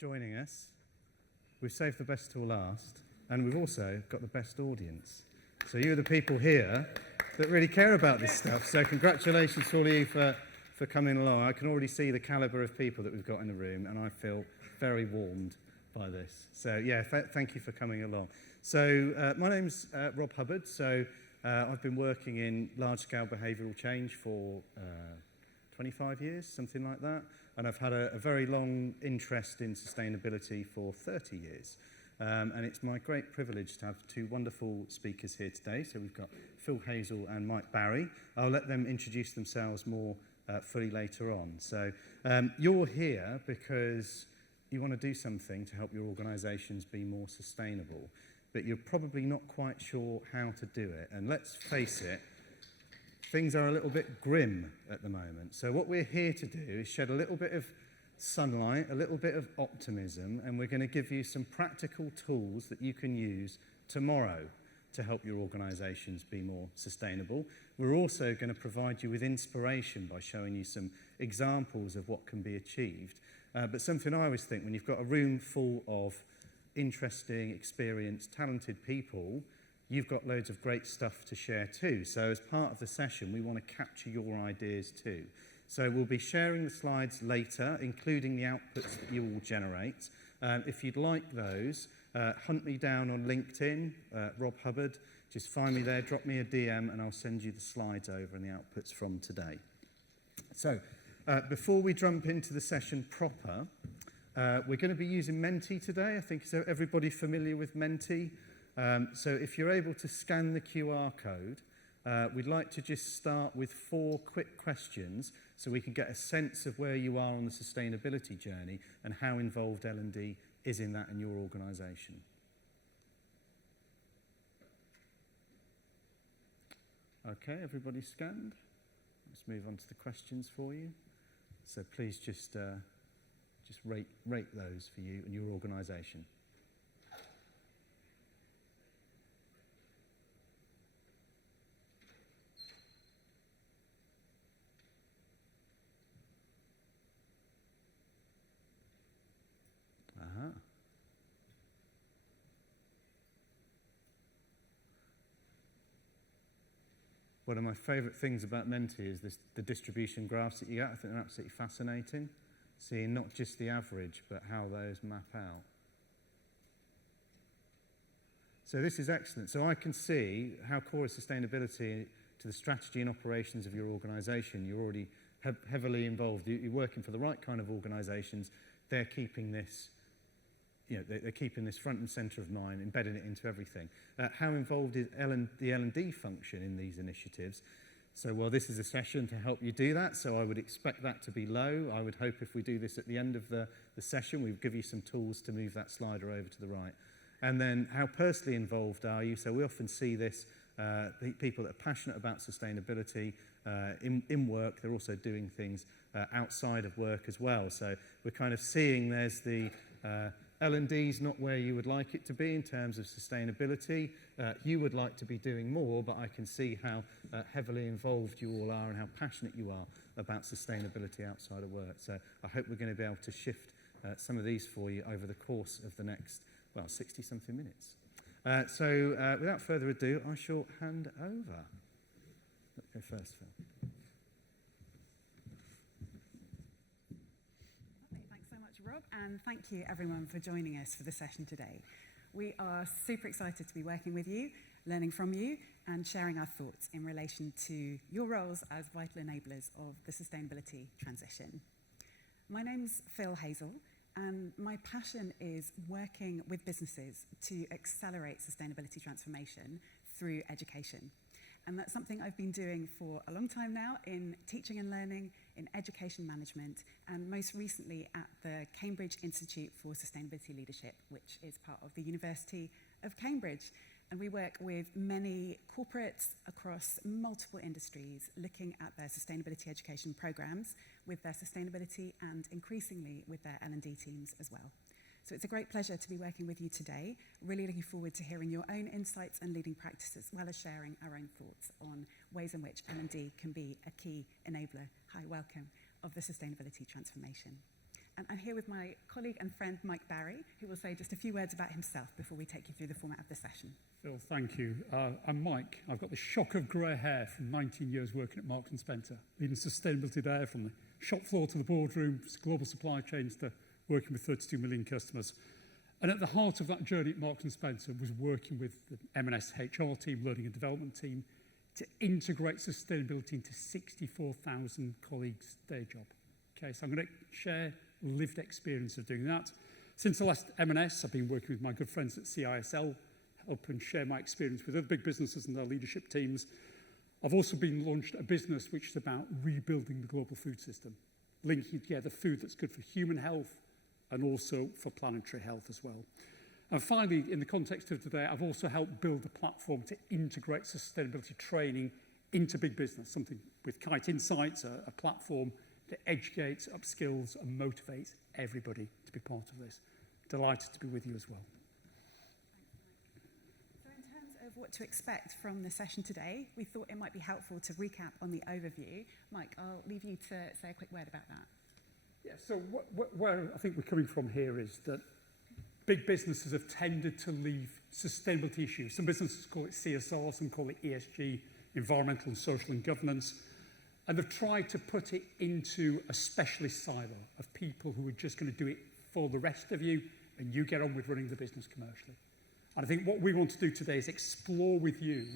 joining us. We've saved the best till last, and we've also got the best audience. So you're the people here that really care about this stuff. So congratulations to all of you for coming along. I can already see the calibre of people that we've got in the room, and I feel very warmed by this. So yeah, thank you for coming along. So my name's Rob Hubbard. So I've been working in large-scale behavioural change for 25 years, something like that. And I've had a very long interest in sustainability for 30 years. And it's my great privilege to have two wonderful speakers here today. So we've got Phil Hazel and Mike Barry. I'll let them introduce themselves more fully later on. So you're here because you want to do something to help your organisations be more sustainable, but you're probably not quite sure how to do it. And let's face it, things are a little bit grim at the moment. So what we're here to do is shed a little bit of sunlight, a little bit of optimism, and we're going to give you some practical tools that you can use tomorrow to help your organisations be more sustainable. We're also going to provide you with inspiration by showing you some examples of what can be achieved. But something I always think, when you've got a room full of interesting, experienced, talented people, you've got loads of great stuff to share too. So as part of the session, we want to capture your ideas too. So we'll be sharing the slides later, including the outputs that you will generate. If you'd like those, hunt me down on LinkedIn, Rob Hubbard. Just find me there, drop me a DM, and I'll send you the slides over and the outputs from today. So before we jump into the session proper, we're going to be using Menti today. I think, is everybody familiar with Menti? So if you're able to scan the QR code, we'd like to just start with 4 quick questions so we can get a sense of where you are on the sustainability journey and how involved L&D is in that in your organisation. Okay, everybody scanned? Let's move on to the questions for you. So please just rate those for you and your organisation. One of my favourite things about Menti is the distribution graphs that you get. I think they're absolutely fascinating, seeing not just the average, but how those map out. So this is excellent. So I can see how core is sustainability to the strategy and operations of your organisation. You're already heavily involved. You're working for the right kind of organisations. They're keeping this, they're keeping this front and centre of mind, embedding it into everything. How involved is the L&D function in these initiatives? So, well, this is a session to help you do that, so I would expect that to be low. I would hope if we do this at the end of the session, we'll give you some tools to move that slider over to the right. And then, how personally involved are you? So we often see this, people that are passionate about sustainability in work. They're also doing things outside of work as well. So we're kind of seeing there's the L&D's not where you would like it to be in terms of sustainability. You would like to be doing more, but I can see how heavily involved you all are and how passionate you are about sustainability outside of work. So I hope we're going to be able to shift some of these for you over the course of the next, 60-something minutes. So without further ado, I shall hand over. Let's go first, Phil. Rob, and thank you everyone for joining us for the session today. We are super excited to be working with you, learning from you, and sharing our thoughts in relation to your roles as vital enablers of the sustainability transition. My name's Phil Hazel, and my passion is working with businesses to accelerate sustainability transformation through education. And that's something I've been doing for a long time now in teaching and learning, in education management, and most recently at the Cambridge Institute for Sustainability Leadership, which is part of the University of Cambridge. And we work with many corporates across multiple industries looking at their sustainability education programs with their sustainability and increasingly with their L&D teams as well. So it's a great pleasure to be working with you today. Really looking forward to hearing your own insights and leading practices, as well as sharing our own thoughts on ways in which L&D can be a key enabler, welcome, of the sustainability transformation. And I'm here with my colleague and friend, Mike Barry, who will say just a few words about himself before we take you through the format of the session. Phil, thank you. I'm Mike. I've got the shock of grey hair from 19 years working at Marks & Spencer, leading sustainability there from the shop floor to the boardroom, global supply chains to working with 32 million customers. And at the heart of that journey at Marks & Spencer was working with the M&S HR team, learning and development team, to integrate sustainability into 64,000 colleagues' day job. Okay, so I'm going to share lived experience of doing that. Since the last M&S, I've been working with my good friends at CISL, help and share my experience with other big businesses and their leadership teams. I've also been launched a business which is about rebuilding the global food system, linking together food that's good for human health and also for planetary health as well. And finally, in the context of today, I've also helped build a platform to integrate sustainability training into big business, something with Kite Insights, a platform that educates, upskills and motivates everybody to be part of this. Delighted to be with you as well. So in terms of what to expect from the session today, we thought it might be helpful to recap on the overview. Mike, I'll leave you to say a quick word about that. Yeah, so where I think we're coming from here is that big businesses have tended to leave sustainability issues. Some businesses call it CSR, some call it ESG, environmental and social and governance. And they've tried to put it into a specialist silo of people who are just going to do it for the rest of you and you get on with running the business commercially. And I think what we want to do today is explore with you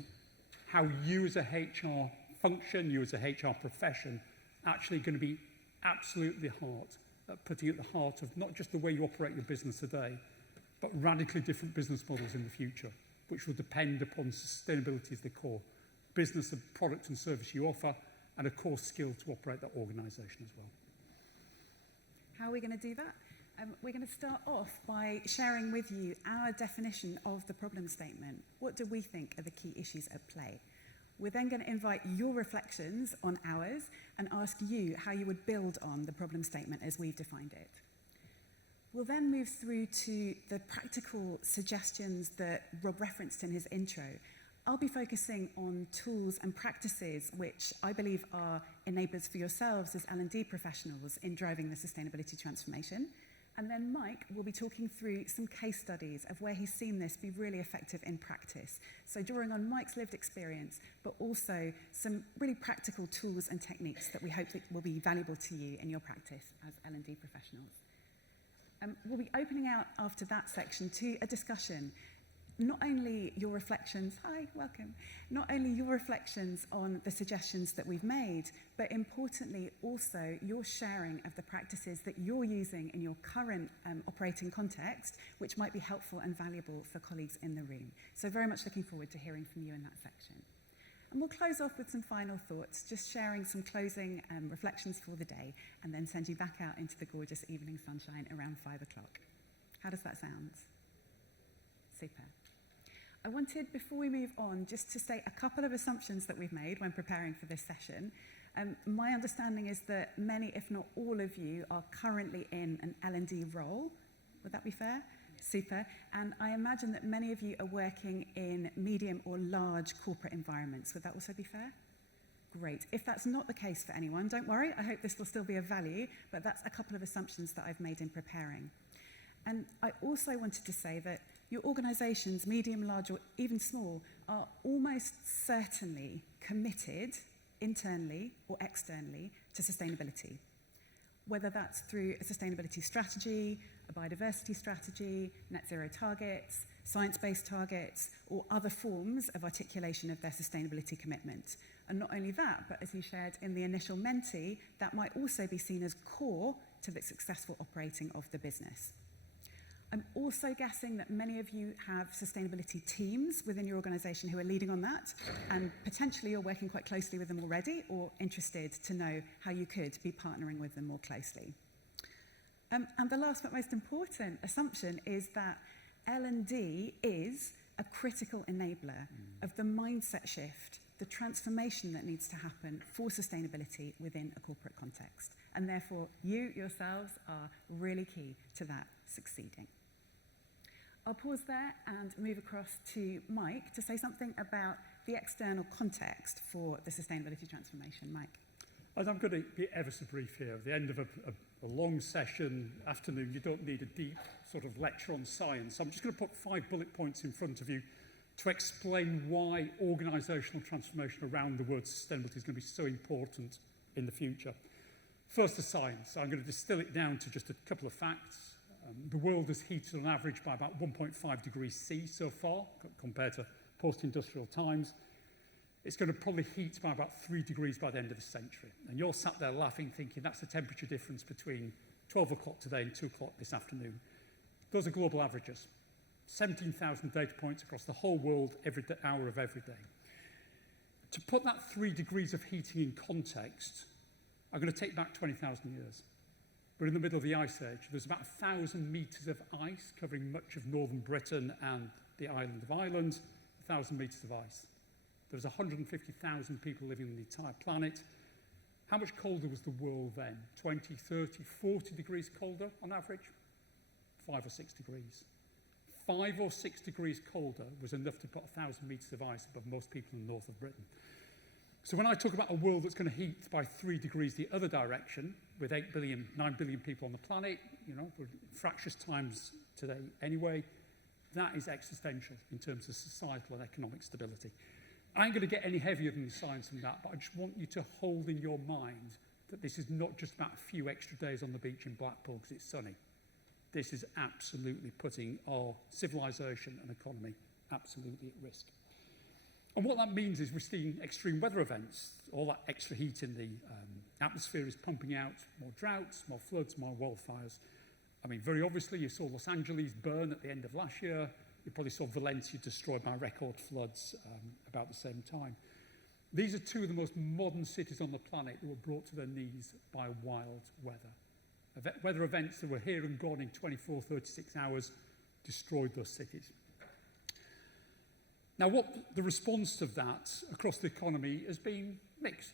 how you as a HR function, you as a HR profession, actually going to be absolutely putting at the heart of not just the way you operate your business today, but radically different business models in the future, which will depend upon sustainability as the core business and product and service you offer, and a core skill to operate that organisation as well. How are we going to do that? We're going to start off by sharing with you our definition of the problem statement. What do we think are the key issues at play? We're then going to invite your reflections on ours and ask you how you would build on the problem statement as we've defined it. We'll then move through to the practical suggestions that Rob referenced in his intro. I'll be focusing on tools and practices which I believe are enablers for yourselves as L&D professionals in driving the sustainability transformation. And then Mike will be talking through some case studies of where he's seen this be really effective in practice. So drawing on Mike's lived experience, but also some really practical tools and techniques that we hope that will be valuable to you in your practice as L&D professionals. We'll be opening out after that section to a discussion. Not only your reflections, hi, welcome, not only your reflections on the suggestions that we've made, but importantly also your sharing of the practices that you're using in your current operating context, which might be helpful and valuable for colleagues in the room. So very much looking forward to hearing from you in that section. And we'll close off with some final thoughts, just sharing some closing reflections for the day, and then send you back out into the gorgeous evening sunshine around 5 o'clock. How does that sound? Super. I wanted, before we move on, just to state a couple of assumptions that we've made when preparing for this session. My understanding is that many, if not all of you, are currently in an L&D role. Would that be fair? Super. And I imagine that many of you are working in medium or large corporate environments. Would that also be fair? Great. If that's not the case for anyone, don't worry. I hope this will still be of value, but that's a couple of assumptions that I've made in preparing. And I also wanted to say that your organisations, medium, large, or even small, are almost certainly committed, internally or externally, to sustainability. Whether that's through a sustainability strategy, a biodiversity strategy, net zero targets, science-based targets, or other forms of articulation of their sustainability commitment. And not only that, but as you shared in the initial Menti, that might also be seen as core to the successful operating of the business. I'm also guessing that many of you have sustainability teams within your organisation who are leading on that, and potentially you're working quite closely with them already or interested to know how you could be partnering with them more closely. And the last but most important assumption is that L&D is a critical enabler of the mindset shift, the transformation that needs to happen for sustainability within a corporate context. And therefore, you yourselves are really key to that succeeding. I'll pause there and move across to Mike to say something about the external context for the sustainability transformation. Mike. I'm going to be ever so brief here. At the end of a a long session, afternoon. You don't need a deep sort of lecture on science. I'm just going to put 5 bullet points in front of you to explain why organisational transformation around the word sustainability is going to be so important in the future. First, the science. I'm going to distill it down to just a couple of facts. The world has heated on average by about 1.5 degrees C so far, compared to post-industrial times. It's going to probably heat by about 3 degrees by the end of the century. And you're sat there laughing, thinking that's the temperature difference between 12 o'clock today and 2 o'clock this afternoon. Those are global averages. 17,000 data points across the whole world every hour of every day. To put that 3 degrees of heating in context, I'm going to take back 20,000 years. We're in the middle of the Ice Age. There's about 1,000 metres of ice covering much of northern Britain and the island of Ireland, 1,000 metres of ice. There's 150,000 people living on the entire planet. How much colder was the world then? 20, 30, 40 degrees colder on average? 5 or 6 degrees. 5 or 6 degrees colder was enough to put 1,000 metres of ice above most people in the north of Britain. So when I talk about a world that's going to heat by 3 degrees the other direction, with 9 billion people on the planet, you know, we're fractious times today anyway, that is existential in terms of societal and economic stability. I ain't going to get any heavier than the science on that, but I just want you to hold in your mind that this is not just about a few extra days on the beach in Blackpool because it's sunny. This is absolutely putting our civilization and economy absolutely at risk. And what that means is we're seeing extreme weather events. All that extra heat in the atmosphere is pumping out more droughts, more floods, more wildfires. I mean, very obviously, you saw Los Angeles burn at the end of last year. You probably saw Valencia destroyed by record floods about the same time. These are two of the most modern cities on the planet that were brought to their knees by wild weather. Weather events that were here and gone in 24, 36 hours destroyed those cities. Now, the response to that across the economy has been mixed.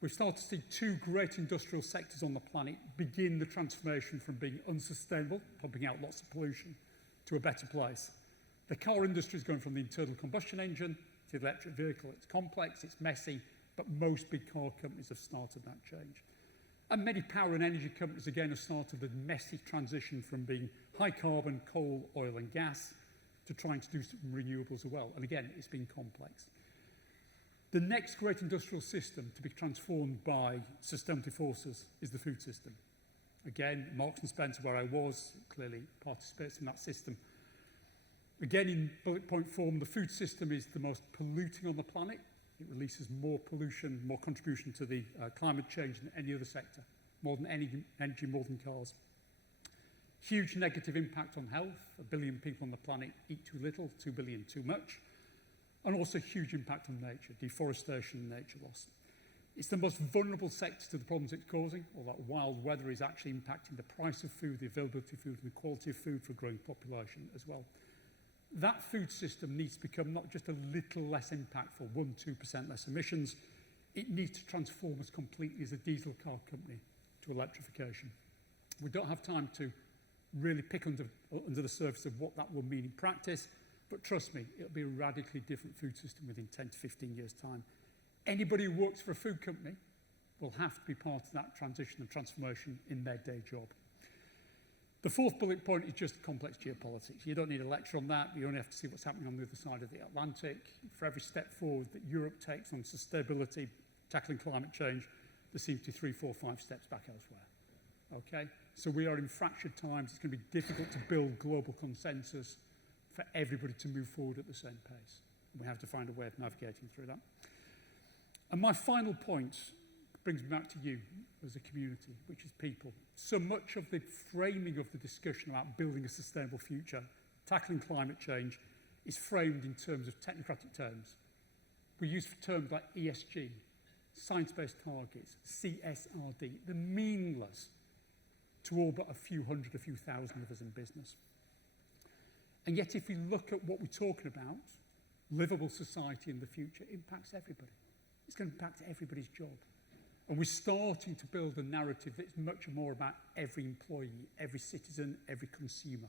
We've started to see 2 great industrial sectors on the planet begin the transformation from being unsustainable, pumping out lots of pollution, to a better place. The car industry is going from the internal combustion engine to the electric vehicle. It's complex, it's messy, but most big car companies have started that change. And many power and energy companies, again, have started the messy transition from being high carbon, coal, oil and gas to trying to do some renewables as well. And again, it's been complex. The next great industrial system to be transformed by sustainability forces is the food system. Again, Marks and Spencer, where I was, clearly participates in that system. Again, in bullet point form, the food system is the most polluting on the planet. It releases more pollution, more contribution to the climate change than any other sector, more than any energy, more than cars. Huge negative impact on health. 1 billion people on the planet eat too little, 2 billion too much. And also huge impact on nature, deforestation and nature loss. It's the most vulnerable sector to the problems it's causing. All that wild weather is actually impacting the price of food, the availability of food, and the quality of food for a growing population as well. That food system needs to become not just a little less impactful, 1-2% less emissions. It needs to transform us completely as a diesel car company to electrification. We don't have time to really pick under the surface of what that will mean in practice, but trust me, it'll be a radically different food system within 10 to 15 years' time. Anybody who works for a food company will have to be part of that transition and transformation in their day job. The 4th bullet point is just complex geopolitics. You don't need a lecture on that. You only have to see what's happening on the other side of the Atlantic. For every step forward that Europe takes on sustainability, tackling climate change, there seems to be 3, 4, 5 steps back elsewhere. Okay? So we are in fractured times. It's going to be difficult to build global consensus for everybody to move forward at the same pace. We have to find a way of navigating through that. And my final point brings me back to you as a community, which is people. So much of the framing of the discussion about building a sustainable future, tackling climate change, is framed in terms of technocratic terms. We use terms like ESG, science-based targets, CSRD. They're meaningless to all but a few hundred, a few thousand of us in business. And yet, if we look at what we're talking about, livable society in the future, it impacts everybody. It's going to impact everybody's job. And we're starting to build a narrative that's much more about every employee, every citizen, every consumer.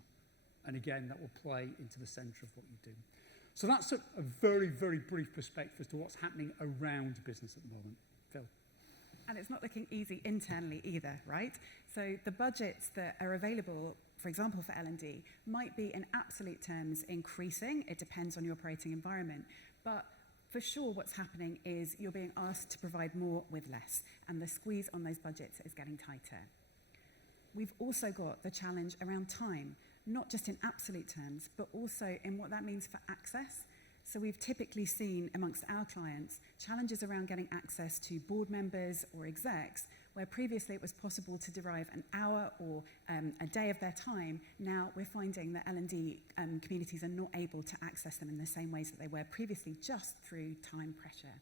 And again, that will play into the centre of what you do. So that's a very, very brief perspective as to what's happening around business at the moment. Phil. And it's not looking easy internally either, right? So the budgets that are available, for example, for L&D, might be in absolute terms increasing. It depends on your operating environment. But for sure, what's happening is you're being asked to provide more with less, and the squeeze on those budgets is getting tighter. We've also got the challenge around time, not just in absolute terms, but also in what that means for access. So we've typically seen amongst our clients challenges around getting access to board members or execs, where previously it was possible to derive an hour or a day of their time. Now we're finding that L&D communities are not able to access them in the same ways that they were previously, just through time pressure.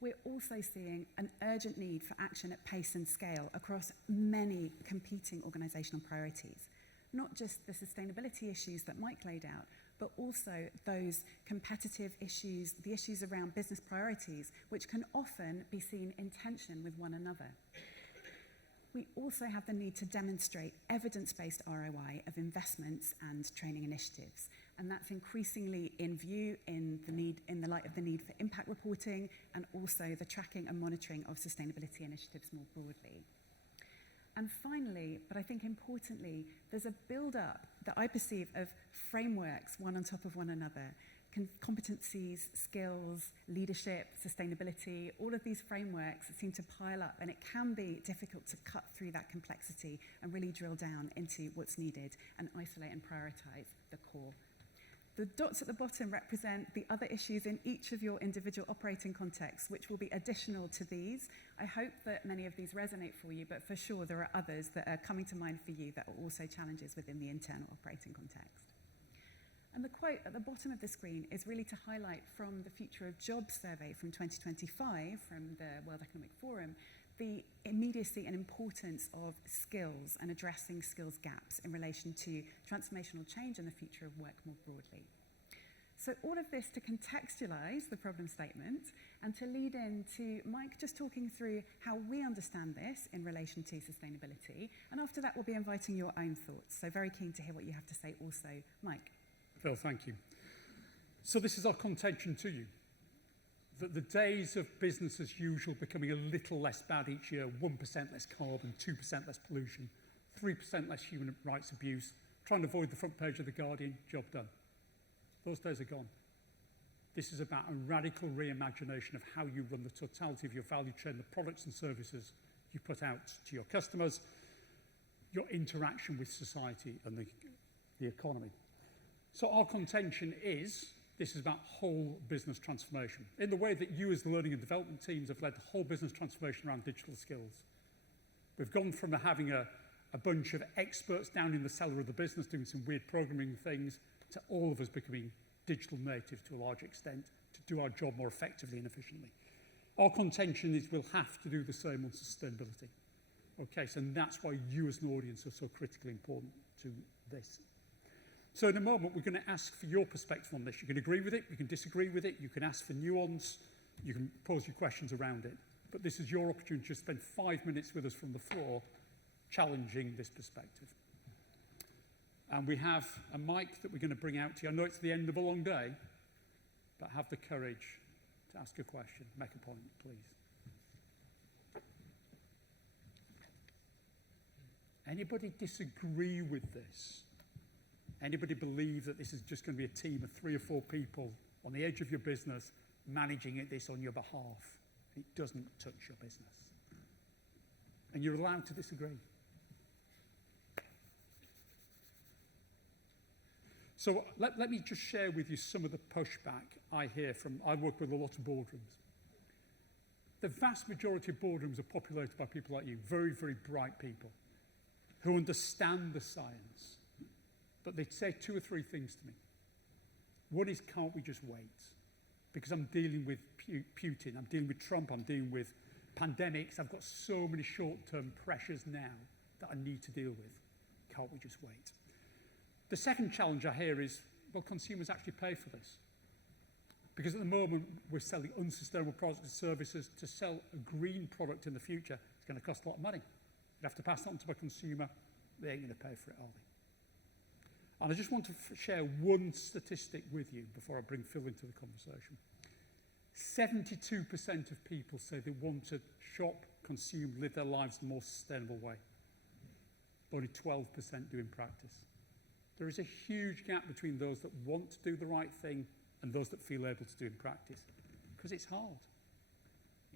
We're also seeing an urgent need for action at pace and scale across many competing organisational priorities. Not just the sustainability issues that Mike laid out, but also those competitive issues, the issues around business priorities, which can often be seen in tension with one another. We also have the need to demonstrate evidence-based ROI of investments and training initiatives, and that's increasingly in view in the light of the need for impact reporting and also the tracking and monitoring of sustainability initiatives more broadly. And finally, but I think importantly, there's a build-up that I perceive of frameworks, one on top of one another. Competencies, skills, leadership, sustainability, all of these frameworks seem to pile up, and it can be difficult to cut through that complexity and really drill down into what's needed and isolate and prioritize the core. The dots at the bottom represent the other issues in each of your individual operating contexts, which will be additional to these. I hope that many of these resonate for you, but for sure there are others that are coming to mind for you that are also challenges within the internal operating context. And the quote at the bottom of the screen is really to highlight from the Future of Jobs survey from 2025 from the World Economic Forum, the immediacy and importance of skills and addressing skills gaps in relation to transformational change and the future of work more broadly. So all of this to contextualize the problem statement and to lead into Mike just talking through how we understand this in relation to sustainability. And after that, we'll be inviting your own thoughts. So very keen to hear what you have to say also. Mike. Phil, thank you. So this is our contention to you, that the days of business as usual becoming a little less bad each year, 1% less carbon, 2% less pollution, 3% less human rights abuse, trying to avoid the front page of The Guardian, job done. Those days are gone. This is about a radical reimagination of how you run the totality of your value chain, the products and services you put out to your customers, your interaction with society and the economy. So our contention is, this is about whole business transformation, in the way that you as the learning and development teams have led the whole business transformation around digital skills. We've gone from having a bunch of experts down in the cellar of the business doing some weird programming things to all of us becoming digital native to a large extent to do our job more effectively and efficiently. Our contention is we'll have to do the same on sustainability. Okay, so that's why you as an audience are so critically important to this. So in a moment, we're going to ask for your perspective on this. You can agree with it, you can disagree with it, you can ask for nuance, you can pose your questions around it. But this is your opportunity to spend 5 minutes with us from the floor challenging this perspective. And we have a mic that we're going to bring out to you. I know it's the end of a long day, but have the courage to ask a question, make a point, please. Anybody disagree with this? Anybody believe that this is just going to be a team of 3 or 4 people on the edge of your business managing this on your behalf? It doesn't touch your business. And you're allowed to disagree. So let me just share with you some of the pushback I hear from, I work with a lot of boardrooms. The vast majority of boardrooms are populated by people like you, very, very bright people who understand the science. But they say 2 or 3 things to me. One is, can't we just wait? Because I'm dealing with Putin, I'm dealing with Trump, I'm dealing with pandemics. I've got so many short-term pressures now that I need to deal with. Can't we just wait? The second challenge I hear is, will consumers actually pay for this? Because at the moment, we're selling unsustainable products and services. To sell a green product in the future, it's going to cost a lot of money. You have to pass that on to a consumer. They ain't going to pay for it, are they? And I just want to share one statistic with you before I bring Phil into the conversation. 72% of people say they want to shop, consume, live their lives in a more sustainable way. Only 12% do in practice. There is a huge gap between those that want to do the right thing and those that feel able to do in practice, because it's hard.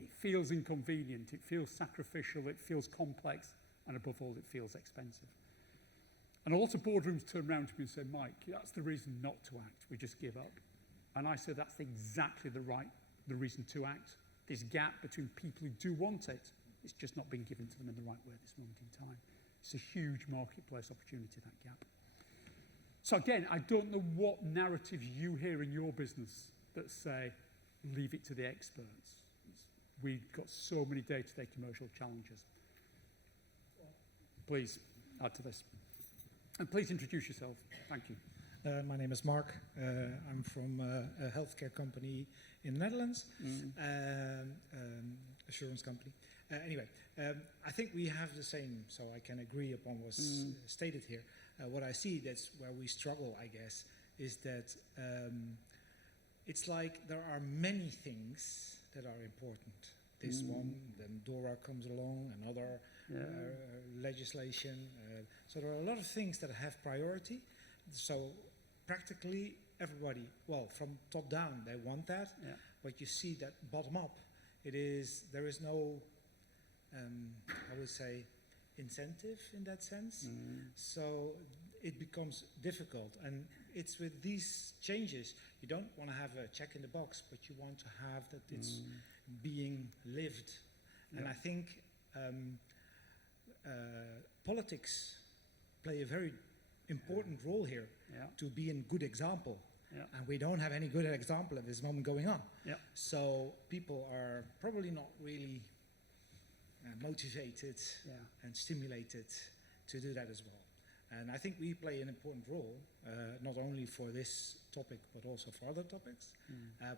It feels inconvenient, it feels sacrificial, it feels complex, and above all, it feels expensive. And a lot of boardrooms turn around to me and say, Mike, that's the reason not to act, we just give up. And I say that's exactly the reason to act. This gap between people who do want it, it's just not being given to them in the right way at this moment in time. It's a huge marketplace opportunity, that gap. So again, I don't know what narratives you hear in your business that say, leave it to the experts. We've got so many day-to-day commercial challenges. Please add to this. And please introduce yourself. Thank you. My name is Mark. I'm from a healthcare company in the Netherlands, assurance company. Anyway, I think we have the same, so I can agree upon what's stated here. What I see, that's where we struggle, I guess, is that it's like there are many things that are important. This one, then DORA comes along, another legislation. So there are a lot of things that have priority. So practically everybody, well, from top down, they want that. Yeah. But you see that bottom up, there is no, I would say, incentive in that sense. So it becomes difficult. And it's with these changes, you don't want to have a check in the box, but you want to have that it's being lived. And I think politics play a very important role here to be a good example. And we don't have any good example at this moment going on. So people are probably not really motivated and stimulated to do that as well. And I think we play an important role, not only for this topic, but also for other topics.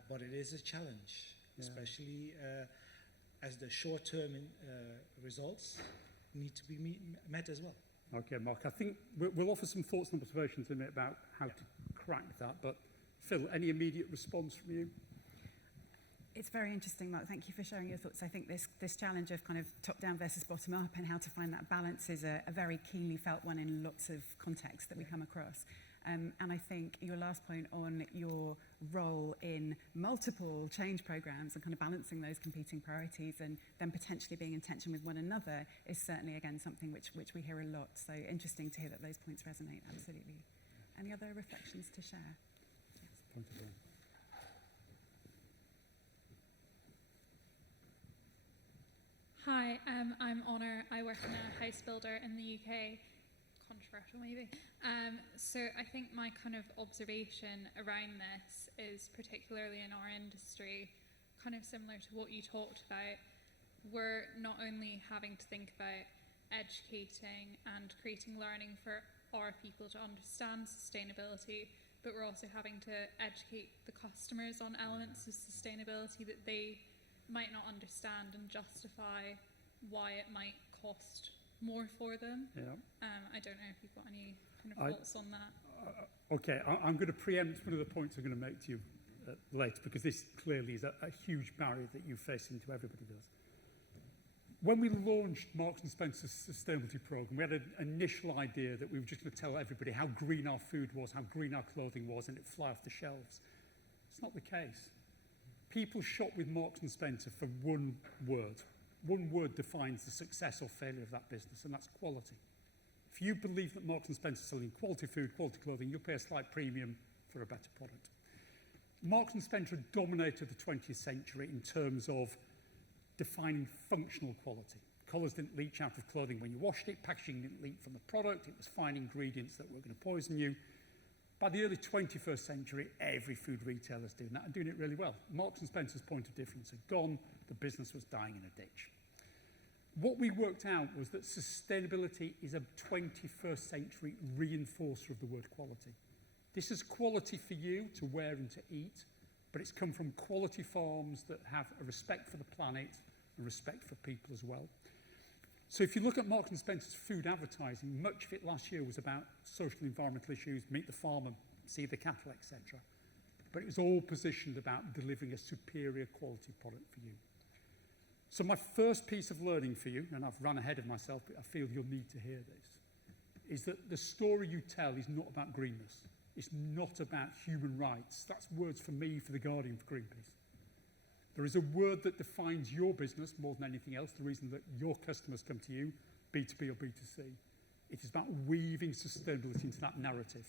But it is a challenge, especially as the short-term results need to be met as well. Okay, Mark, I think we'll offer some thoughts and observations in a minute about how to crack that. But Phil, any immediate response from you? It's very interesting, Mark. Thank you for sharing your thoughts. I think this challenge of kind of top-down versus bottom-up and how to find that balance is a very keenly felt one in lots of contexts that we come across. And I think your last point on your role in multiple change programs and kind of balancing those competing priorities and then potentially being in tension with one another is certainly, again, something which we hear a lot. So interesting to hear that those points resonate, absolutely. Any other reflections to share? Point of view. Hi, I'm Honor. I work in a house builder in the UK. Controversial, maybe. So I think my kind of observation around this is, particularly in our industry, kind of similar to what you talked about. We're not only having to think about educating and creating learning for our people to understand sustainability, but we're also having to educate the customers on elements of sustainability that they might not understand and justify why it might cost more for them. I don't know if you've got any kind of thoughts on that. Okay, I'm going to preempt one of the points I'm going to make to you later, because this clearly is a huge barrier that you face into, everybody does. When we launched Marks & Spencer's sustainability program, we had an initial idea that we were just going to tell everybody how green our food was, how green our clothing was, and it'd fly off the shelves. It's not the case. People shop with Marks & Spencer for one word. One word defines the success or failure of that business, and that's quality. If you believe that Marks & Spencer is selling quality food, quality clothing, you'll pay a slight premium for a better product. Marks & Spencer dominated the 20th century in terms of defining functional quality. Colours didn't leach out of clothing when you washed it, packaging didn't leak from the product, it was fine ingredients that were going to poison you. By the early 21st century, every food retailer is doing that and doing it really well. Marks & Spencer's point of difference had gone, the business was dying in a ditch. What we worked out was that sustainability is a 21st century reinforcer of the word quality. This is quality for you to wear and to eat, but it's come from quality farms that have a respect for the planet and respect for people as well. So if you look at Marks & Spencer's food advertising, much of it last year was about social and environmental issues, meet the farmer, see the cattle, etc. but it was all positioned about delivering a superior quality product for you. So my first piece of learning for you, and I've run ahead of myself, but I feel you'll need to hear this, is that the story you tell is not about greenness. It's not about human rights. That's words for me, for The Guardian, for Greenpeace. There is a word that defines your business more than anything else, the reason that your customers come to you, B2B or B2C. It is about weaving sustainability into that narrative.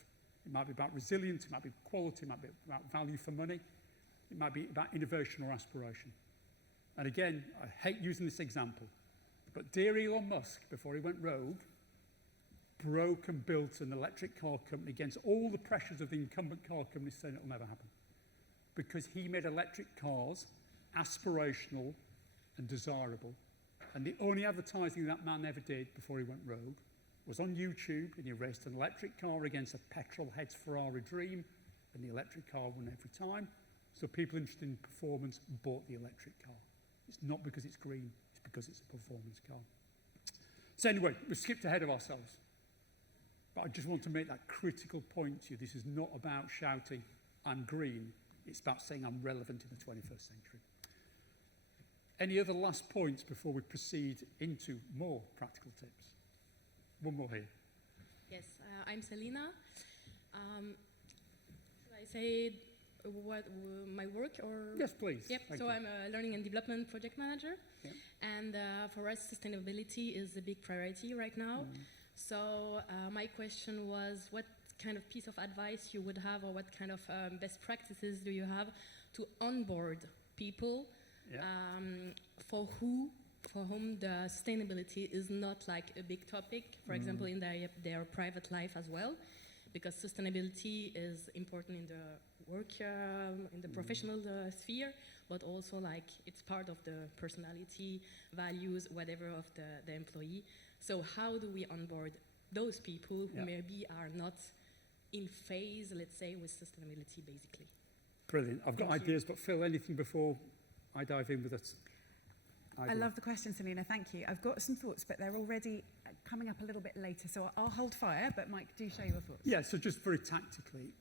It might be about resilience, it might be quality, it might be about value for money, it might be about innovation or aspiration. And again, I hate using this example, but dear Elon Musk, before he went rogue, broke and built an electric car company against all the pressures of the incumbent car companies saying it'll never happen. Because he made electric cars aspirational and desirable. And the only advertising that man ever did before he went rogue was on YouTube, and he raced an electric car against a petrol-head's Ferrari dream, and the electric car won every time. So people interested in performance bought the electric car. It's not because it's green, it's because it's a performance car. So anyway, we've skipped ahead of ourselves. But I just want to make that critical point to you. This is not about shouting, I'm green. It's about saying I'm relevant in the 21st century. Any other last points before we proceed into more practical tips? One more here. Yes, I'm Selina. Should I say what my work or? Yes, please. Yep. Thank so you. I'm a learning and development project manager, Yep. and for us, sustainability is a big priority right now. So my question was, what kind of piece of advice you would have, or what kind of best practices do you have to onboard people Yeah. for whom the sustainability is not like a big topic, for example, in their private life as well, because sustainability is important in the work, in the professional sphere, but also like it's part of the personality, values, whatever of the employee. So how do we onboard those people who maybe are not in phase, let's say, with sustainability, basically? Brilliant. I've got Thank you. ideas, but Phil, anything before I dive in with it? I love the question, Selina. Thank you. I've got some thoughts, but they're already coming up a little bit later, so I'll hold fire. But Mike, do share your thoughts. Yeah, so just very tactically,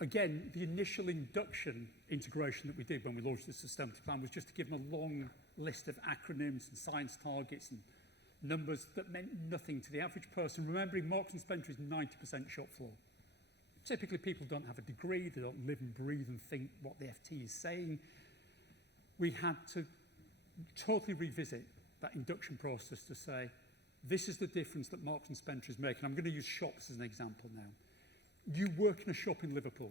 again, the initial induction integration that we did when we launched the sustainability plan was just to give them a long list of acronyms and science targets and numbers that meant nothing to the average person. Remembering Marks and Spencer is 90% shop floor. Typically, people don't have a degree, they don't live and breathe and think what the FT is saying. We had to totally revisit that induction process to say, this is the difference that Marks and Spencer is making. I'm going to use shops as an example now. You work in a shop in Liverpool.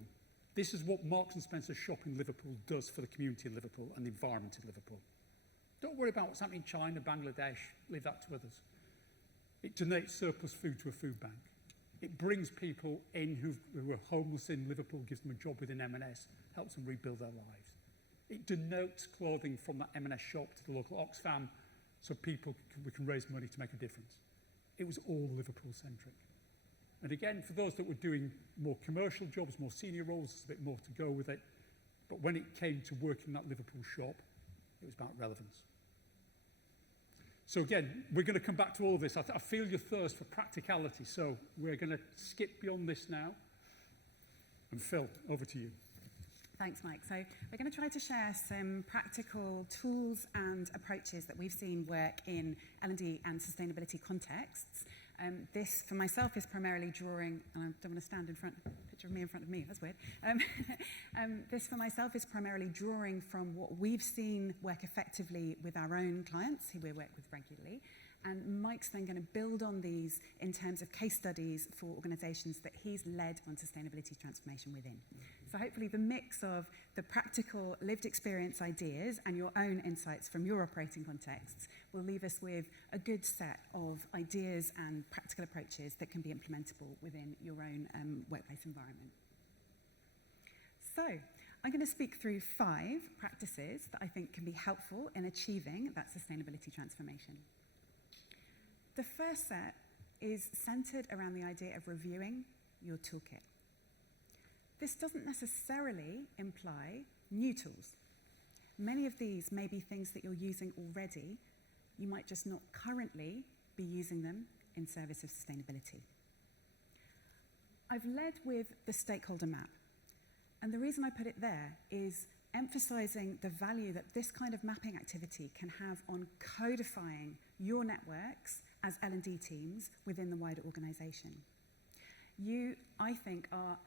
This is what Marks and Spencer shop in Liverpool does for the community in Liverpool and the environment in Liverpool. Don't worry about what's happening in China, Bangladesh, leave that to others. It donates surplus food to a food bank. It brings people in who are homeless in Liverpool, gives them a job within M&S, helps them rebuild their lives. It denotes clothing from that M&S shop to the local Oxfam so we can raise money to make a difference. It was all Liverpool-centric. And again, for those that were doing more commercial jobs, more senior roles, there's a bit more to go with it. But when it came to working in that Liverpool shop, it was about relevance. So again, we're going to come back to all of this. I feel your thirst for practicality, so we're going to skip beyond this now. And Phil, over to you. Thanks, Mike. So we're going to try to share some practical tools and approaches that we've seen work in L&D and sustainability contexts. This, for myself, is primarily drawing, and I don't want to stand in front, picture of me in front of me, that's weird. This, for myself, is primarily drawing from what we've seen work effectively with our own clients, who we work with regularly. And Mike's then going to build on these in terms of case studies for organisations that he's led on sustainability transformation within. So hopefully the mix of the practical lived experience ideas and your own insights from your operating contexts will leave us with a good set of ideas and practical approaches that can be implementable within your own workplace environment. So I'm going to speak through 5 practices that I think can be helpful in achieving that sustainability transformation. The first set is centered around the idea of reviewing your toolkit. This doesn't necessarily imply new tools. Many of these may be things that you're using already. You might just not currently be using them in service of sustainability. I've led with the stakeholder map. And the reason I put it there is emphasizing the value that this kind of mapping activity can have on codifying your networks as L&D teams within the wider organization. You, I think, are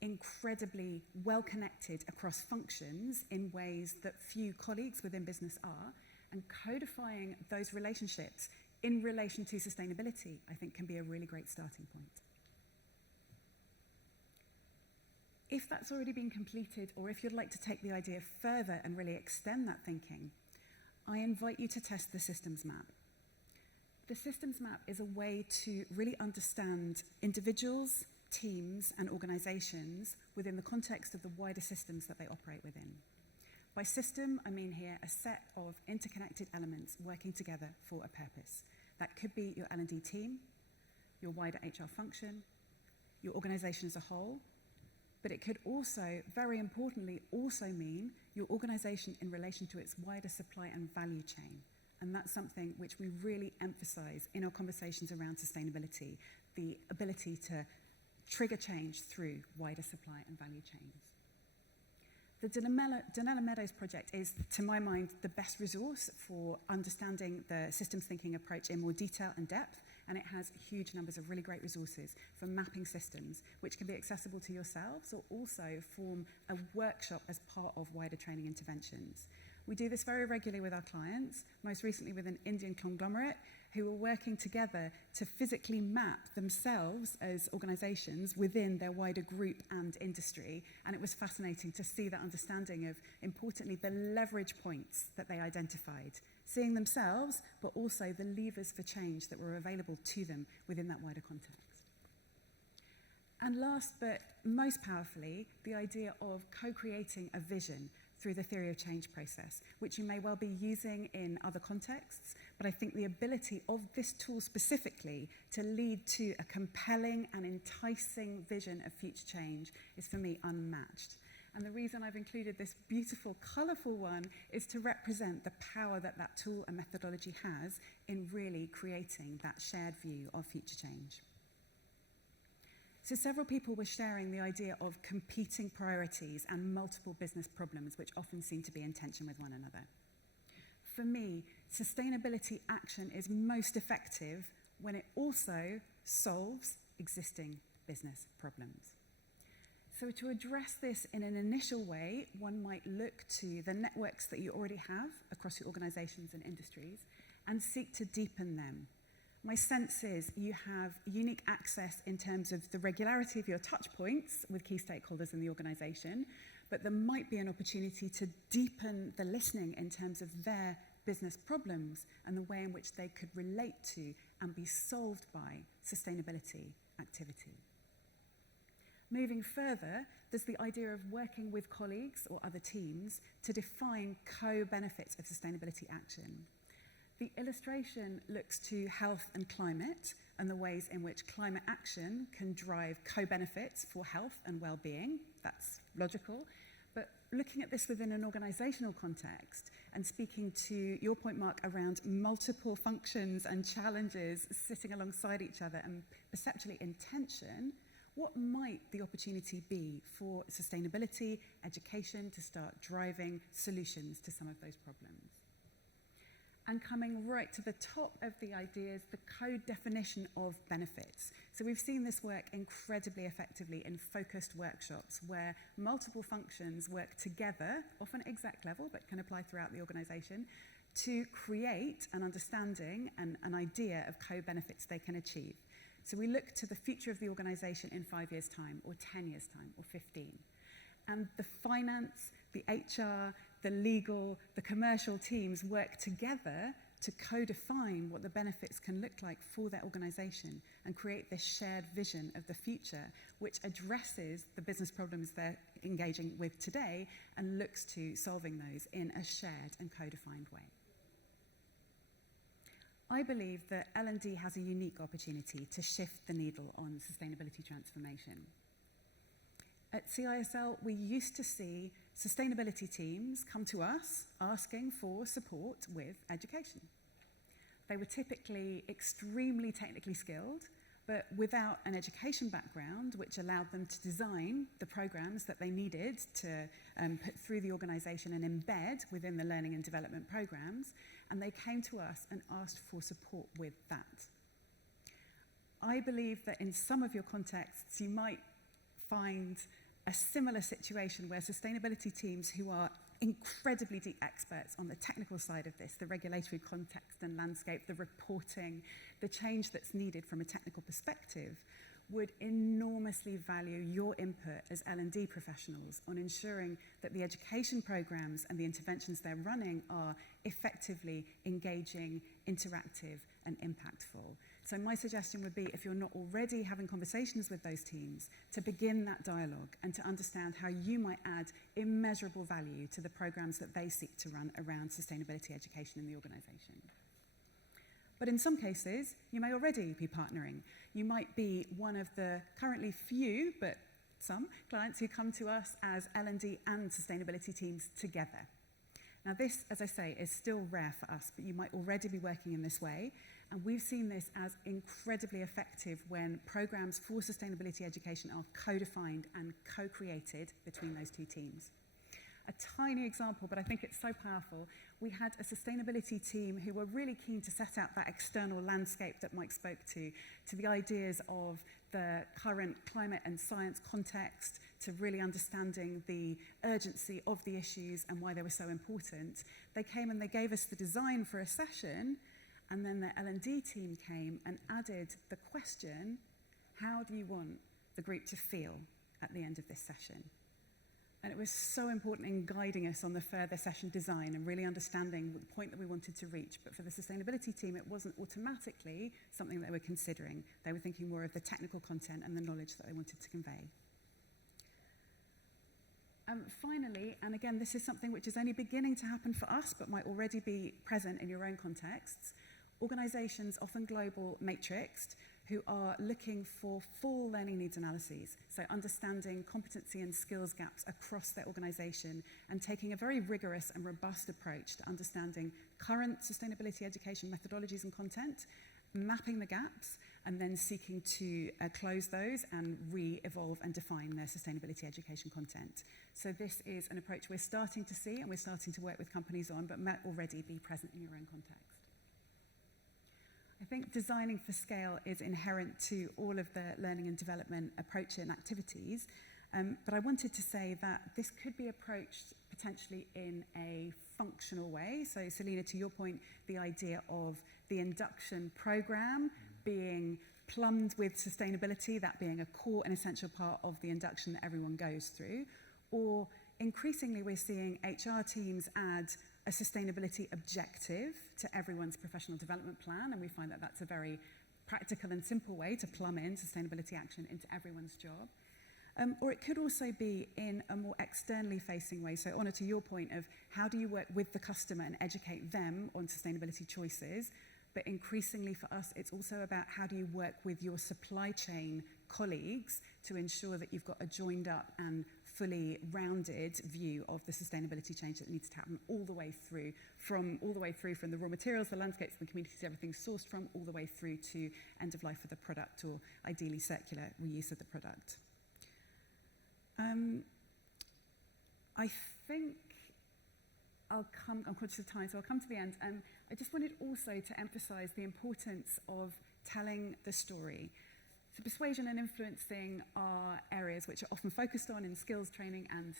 incredibly well connected across functions in ways that few colleagues within business are, and codifying those relationships in relation to sustainability, I think, can be a really great starting point. If that's already been completed, or if you'd like to take the idea further and really extend that thinking, I invite you to test the systems map. The systems map is a way to really understand individuals, teams, and organizations within the context of the wider systems that they operate within. By system, I mean here a set of interconnected elements working together for a purpose. That could be your L&D team, your wider HR function, your organization as a whole, but it could also, very importantly, also mean your organization in relation to its wider supply and value chain. And that's something which we really emphasize in our conversations around sustainability, the ability to trigger change through wider supply and value chains. The Dunella Meadows project is, to my mind, the best resource for understanding the systems thinking approach in more detail and depth, and it has huge numbers of really great resources for mapping systems, which can be accessible to yourselves or also form a workshop as part of wider training interventions. We do this very regularly with our clients, most recently with an Indian conglomerate who are working together to physically map themselves as organizations within their wider group and industry. And it was fascinating to see that understanding of, importantly, the leverage points that they identified, seeing themselves, but also the levers for change that were available to them within that wider context. And last but most powerfully, the idea of co-creating a vision through the theory of change process, which you may well be using in other contexts, but I think the ability of this tool specifically to lead to a compelling and enticing vision of future change is, for me, unmatched. And the reason I've included this beautiful, colourful one is to represent the power that that tool and methodology has in really creating that shared view of future change. So several people were sharing the idea of competing priorities and multiple business problems, which often seem to be in tension with one another. For me, sustainability action is most effective when it also solves existing business problems. So to address this in an initial way, one might look to the networks that you already have across your organizations and industries and seek to deepen them. My sense is you have unique access in terms of the regularity of your touch points with key stakeholders in the organization, but there might be an opportunity to deepen the listening in terms of their business problems and the way in which they could relate to and be solved by sustainability activity. Moving further, there's the idea of working with colleagues or other teams to define co-benefits of sustainability action. The illustration looks to health and climate and the ways in which climate action can drive co-benefits for health and well-being. That's logical. But looking at this within an organizational context and speaking to your point, Mark, around multiple functions and challenges sitting alongside each other and perceptually in tension, what might the opportunity be for sustainability, education to start driving solutions to some of those problems? And coming right to the top of the ideas, the code definition of benefits. So we've seen this work incredibly effectively in focused workshops where multiple functions work together, often at exec level, but can apply throughout the organization, to create an understanding and an idea of co-benefits they can achieve. So we look to the future of the organization in 5 years' time, or 10 years' time, or 15. And the finance, the HR, the legal, the commercial teams work together to co-define what the benefits can look like for their organization and create this shared vision of the future, which addresses the business problems they're engaging with today and looks to solving those in a shared and co-defined way. I believe that L&D has a unique opportunity to shift the needle on sustainability transformation. At CISL, we used to see sustainability teams come to us asking for support with education. They were typically extremely technically skilled, but without an education background, which allowed them to design the programs that they needed to put through the organisation and embed within the learning and development programs, and they came to us and asked for support with that. I believe that in some of your contexts, you might find a similar situation where sustainability teams who are incredibly deep experts on the technical side of this, the regulatory context and landscape, the reporting, the change that's needed from a technical perspective, would enormously value your input as L&D professionals on ensuring that the education programs and the interventions they're running are effectively engaging, interactive, and impactful. So my suggestion would be, if you're not already having conversations with those teams, to begin that dialogue and to understand how you might add immeasurable value to the programs that they seek to run around sustainability education in the organisation. But in some cases, you may already be partnering. You might be one of the currently few, but some, clients who come to us as L&D and sustainability teams together. Now this, as I say, is still rare for us, but you might already be working in this way. And we've seen this as incredibly effective when programs for sustainability education are co-defined and co-created between those two teams. A tiny example, but I think it's so powerful. We had a sustainability team who were really keen to set out that external landscape that Mike spoke to the ideas of the current climate and science context, to really understanding the urgency of the issues and why they were so important. They came and they gave us the design for a session, and then the L&D team came and added the question, how do you want the group to feel at the end of this session? And it was so important in guiding us on the further session design and really understanding the point that we wanted to reach. But for the sustainability team, it wasn't automatically something they were considering. They were thinking more of the technical content and the knowledge that they wanted to convey. Finally, and again, this is something which is only beginning to happen for us, but might already be present in your own contexts, organisations, often global, matrixed, who are looking for full learning needs analyses, so understanding competency and skills gaps across their organisation and taking a very rigorous and robust approach to understanding current sustainability education methodologies and content, mapping the gaps, and then seeking to close those and re-evolve and define their sustainability education content. So this is an approach we're starting to see and we're starting to work with companies on, but might already be present in your own context. I think designing for scale is inherent to all of the learning and development approach and activities, but I wanted to say that this could be approached potentially in a functional way. So Selina, to your point, the idea of the induction program being plumbed with sustainability, that being a core and essential part of the induction that everyone goes through, or increasingly we're seeing HR teams add a sustainability objective to everyone's professional development plan, and we find that that's a very practical and simple way to plumb in sustainability action into everyone's job. Or it could also be in a more externally facing way. So Honor, to your point of how do you work with the customer and educate them on sustainability choices, but increasingly for us, it's also about how do you work with your supply chain colleagues to ensure that you've got a joined up and fully rounded view of the sustainability change that needs to happen all the way through from the raw materials, the landscapes, the communities, everything sourced from, all the way through to end of life of the product, or ideally circular reuse of the product. I think I'm conscious of time, so I'll come to the end. I just wanted also to emphasize the importance of telling the story. So persuasion and influencing are areas which are often focused on in skills training and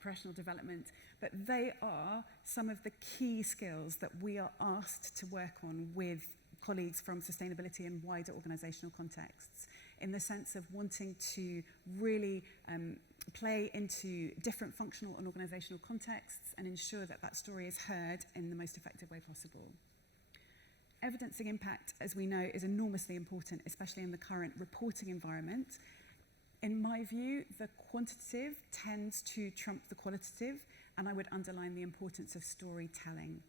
professional development, but they are some of the key skills that we are asked to work on with colleagues from sustainability and wider organisational contexts, in the sense of wanting to really play into different functional and organisational contexts and ensure that that story is heard in the most effective way possible. Evidencing impact, as we know, is enormously important, especially in the current reporting environment. In my view, the quantitative tends to trump the qualitative, and I would underline the importance of storytelling.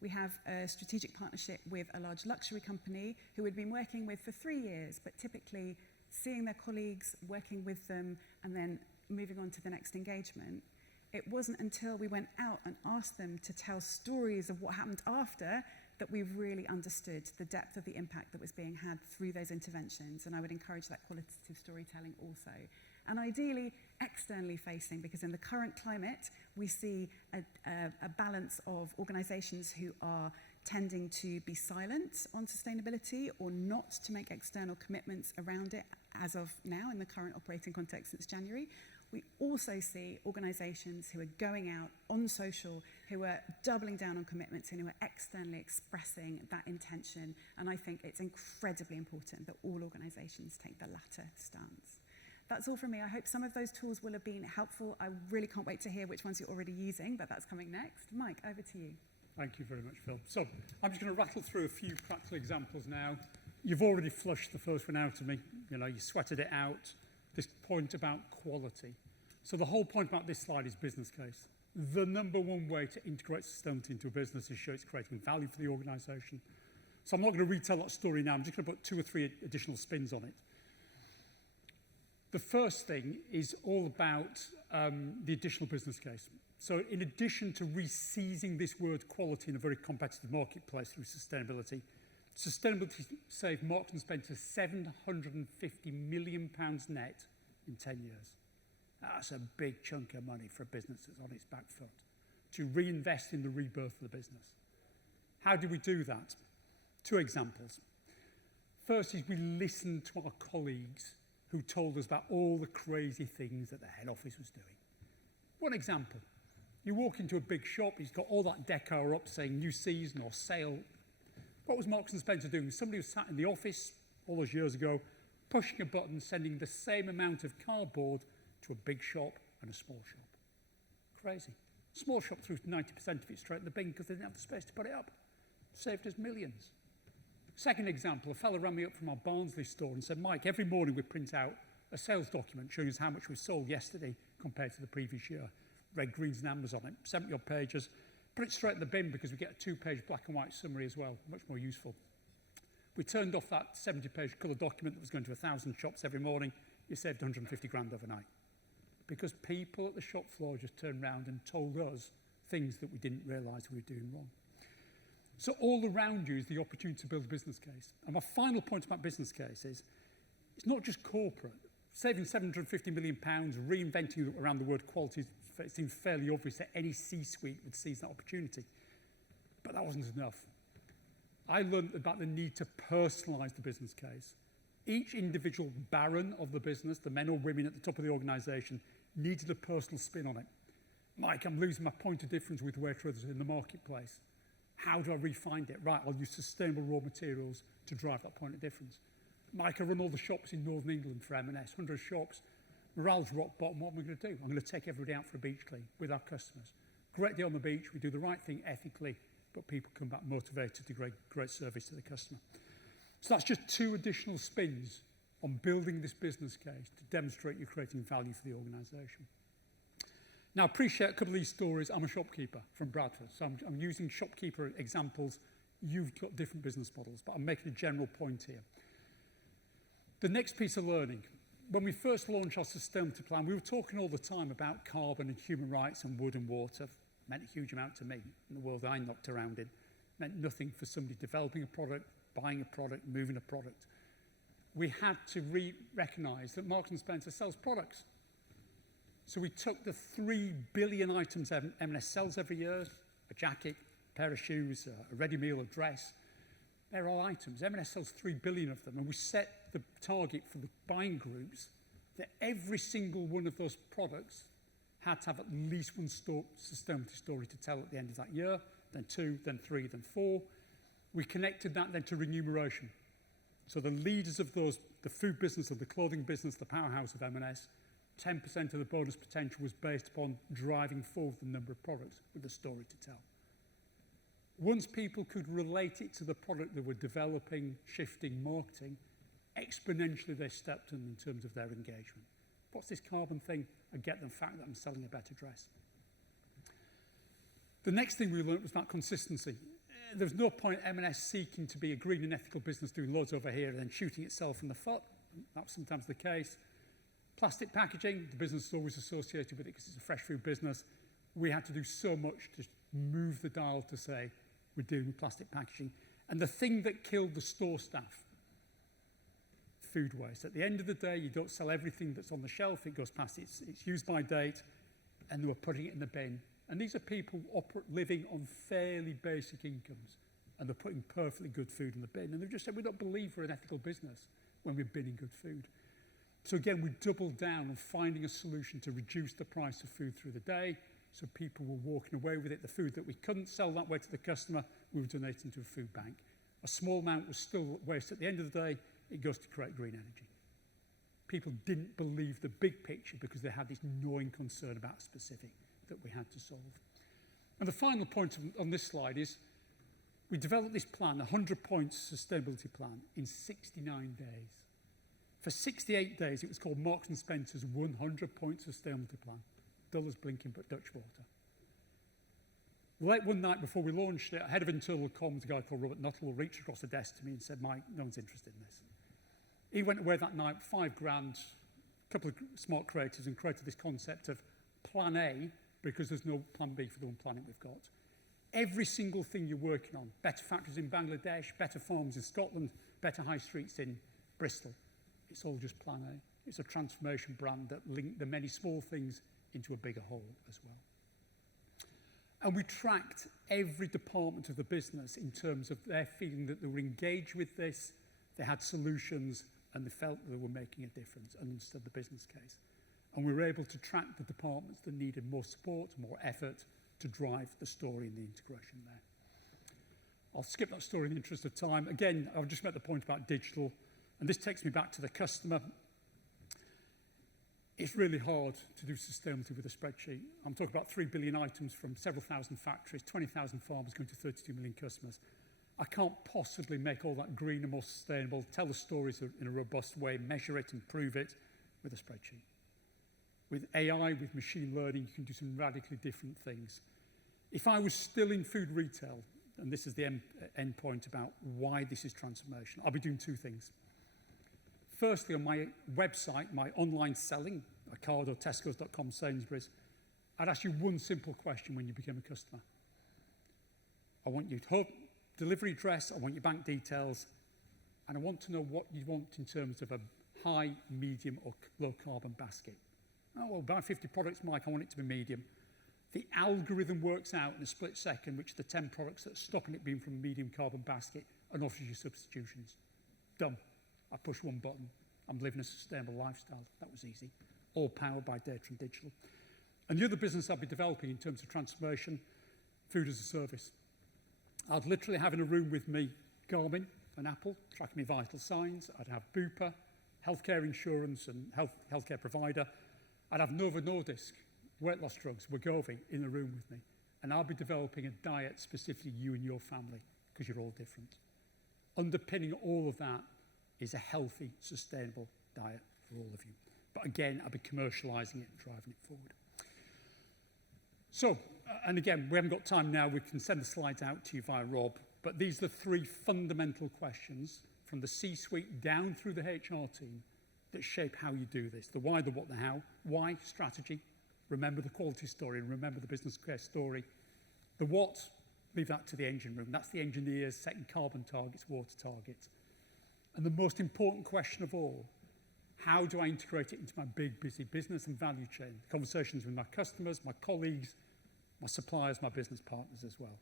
We have a strategic partnership with a large luxury company who we'd been working with for 3 years, but typically seeing their colleagues, working with them, and then moving on to the next engagement. It wasn't until we went out and asked them to tell stories of what happened after that we really understood the depth of the impact that was being had through those interventions, and I would encourage that qualitative storytelling also. And ideally, externally facing, because in the current climate, we see a balance of organisations who are tending to be silent on sustainability or not to make external commitments around it as of now in the current operating context since January. We also see organisations who are going out on social, who are doubling down on commitments and who are externally expressing that intention. And I think it's incredibly important that all organisations take the latter stance. That's all from me. I hope some of those tools will have been helpful. I really can't wait to hear which ones you're already using, but that's coming next. Mike, over to you. Thank you very much, Phil. So I'm just going to rattle through a few practical examples now. You've already flushed the first one out of me. You know, you sweated it out. This point about quality. So the whole point about this slide is business case. The number one way to integrate sustainability into a business is show it's creating value for the organisation. So I'm not going to retell that story now. I'm just going to put 2 or 3 additional spins on it. The first thing is all about the additional business case. So in addition to re-seizing this word quality in a very competitive marketplace through sustainability, sustainability saved Marks and Spencer £750 million net in 10 years. That's a big chunk of money for a business that's on its back foot to reinvest in the rebirth of the business. How do we do that? 2 examples. First is we listened to our colleagues who told us about all the crazy things that the head office was doing. One example. You walk into a big shop, he's got all that decor up saying new season or sale. What was Marks and Spencer doing? Somebody was sat in the office all those years ago, pushing a button, sending the same amount of cardboard to a big shop and a small shop. Crazy. Small shop threw 90% of it straight in the bin because they didn't have the space to put it up. Saved us millions. Second example, a fellow rang me up from our Barnsley store and said, Mike, every morning we print out a sales document showing us how much we sold yesterday compared to the previous year. Red, greens and ambers on it, 70-odd pages. Put it straight in the bin because we get a 2-page black and white summary as well, much more useful. We turned off that 70-page colour document that was going to 1,000 shops every morning. You saved 150 grand overnight. Because people at the shop floor just turned around and told us things that we didn't realise we were doing wrong. So all around you is the opportunity to build a business case. And my final point about business case is, it's not just corporate. Saving £750 million, reinventing around the word quality, it seems fairly obvious that any C-suite would seize that opportunity. But that wasn't enough. I learned about the need to personalise the business case. Each individual baron of the business, the men or women at the top of the organisation, needed a personal spin on it. Mike, I'm losing my point of difference with Waitrose in the marketplace. How do I refine it? Right, I'll use sustainable raw materials to drive that point of difference. Mike, I run all the shops in Northern England for M&S, 100 shops. Morale's rock bottom. What am I going to do? I'm going to take everybody out for a beach clean with our customers. Great day on the beach. We do the right thing ethically, but people come back motivated to great service to the customer. So that's just 2 additional spins on building this business case to demonstrate you're creating value for the organisation. Now, I appreciate a couple of these stories. I'm a shopkeeper from Bradford, so I'm using shopkeeper examples. You've got different business models, but I'm making a general point here. The next piece of learning. When we first launched our sustainability plan, we were talking all the time about carbon and human rights and wood and water. It meant a huge amount to me in the world I knocked around in. It meant nothing for somebody developing a product, buying a product, moving a product. We had to recognise that Marks and Spencer sells products. So we took the 3 billion items M&S sells every year, a jacket, a pair of shoes, a ready meal, a dress. They're all items. M&S sells 3 billion of them, and we set the target for the buying groups that every single one of those products had to have at least one sustainability story to tell at the end of that year, then 2, then 3, then 4. We connected that then to remuneration. So the leaders of those, the food business or the clothing business, the powerhouse of M&S, 10% of the bonus potential was based upon driving forward the number of products with a story to tell. Once people could relate it to the product they were developing, shifting, marketing, exponentially they stepped in terms of their engagement. What's this carbon thing? I get the fact that I'm selling a better dress. The next thing we learned was about consistency. There's no point M&S seeking to be a green and ethical business doing loads over here and then shooting itself in the foot. That's sometimes the case. Plastic packaging, the business is always associated with it because it's a fresh food business. We had to do so much to move the dial to say, we're dealing with plastic packaging. And the thing that killed the store staff, food waste. At the end of the day, you don't sell everything that's on the shelf. It goes past its use by date, and they were putting it in the bin. And these are people living on fairly basic incomes, and they're putting perfectly good food in the bin. And they've just said, we don't believe we're an ethical business when we're binning good food. So again, we doubled down on finding a solution to reduce the price of food through the day, so people were walking away with it. The food that we couldn't sell that way to the customer, we were donating to a food bank. A small amount was still waste. At the end of the day, it goes to create green energy. People didn't believe the big picture because they had this gnawing concern about a specific that we had to solve. And the final point on this slide is we developed this plan, a 100-point sustainability plan, in 69 days. For 68 days, it was called Marks & Spencer's 100-point sustainability plan. Dull as blinking, but Dutch water. Late one night before we launched it, head of internal comms, a guy called Robert Nuttall, reached across the desk to me and said, Mike, no one's interested in this. He went away that night, $5 grand, a couple of smart creatives, and created this concept of Plan A, because there's no Plan B for the one planet we've got. Every single thing you're working on, better factories in Bangladesh, better farms in Scotland, better high streets in Bristol, it's all just Plan A. It's a transformation brand that linked the many small things into a bigger whole as well. And we tracked every department of the business in terms of their feeling that they were engaged with this, they had solutions, and they felt that they were making a difference and understood the business case. And we were able to track the departments that needed more support, more effort to drive the story and the integration there. I'll skip that story in the interest of time. Again, I've just made the point about digital, and this takes me back to the customer. It's really hard to do sustainability with a spreadsheet. I'm talking about 3 billion items from several thousand factories, 20,000 farmers going to 32 million customers. I can't possibly make all that greener, more sustainable, tell the stories in a robust way, measure it and prove it with a spreadsheet. With AI, with machine learning, you can do some radically different things. If I was still in food retail, and this is the end point about why this is transformation, I'll be doing two things. Firstly, on my website, my online selling, Ocado, Tesco's.com, Sainsbury's, I'd ask you one simple question when you become a customer. I want your delivery address, I want your bank details, and I want to know what you want in terms of a high, medium, or low carbon basket. Oh, well, buy 50 products, Mike, I want it to be medium. The algorithm works out in a split second which are the 10 products that are stopping it being from a medium carbon basket and offers you substitutions. Done. I push one button. I'm living a sustainable lifestyle. That was easy. All powered by data and digital. And the other business I'd be developing in terms of transformation, food as a service. I'd literally have in a room with me Garmin and Apple, tracking my vital signs. I'd have Bupa, healthcare insurance and healthcare provider. I'd have Novo Nordisk, weight loss drugs, Wegovy, in the room with me. And I'll be developing a diet specifically you and your family, because you're all different. Underpinning all of that is a healthy, sustainable diet for all of you. But again, I'll be commercialising it and driving it forward. So, and again, we haven't got time now. We can send the slides out to you via Rob. But these are the three fundamental questions from the C-suite down through the HR team that shape how you do this. The why, the what, the how. Why, strategy. Remember the quality story and remember the business case story. The what, leave that to the engine room. That's the engineers setting carbon targets, water targets. And the most important question of all, how do I integrate it into my big, busy business and value chain? Conversations with my customers, my colleagues, my suppliers, my business partners as well.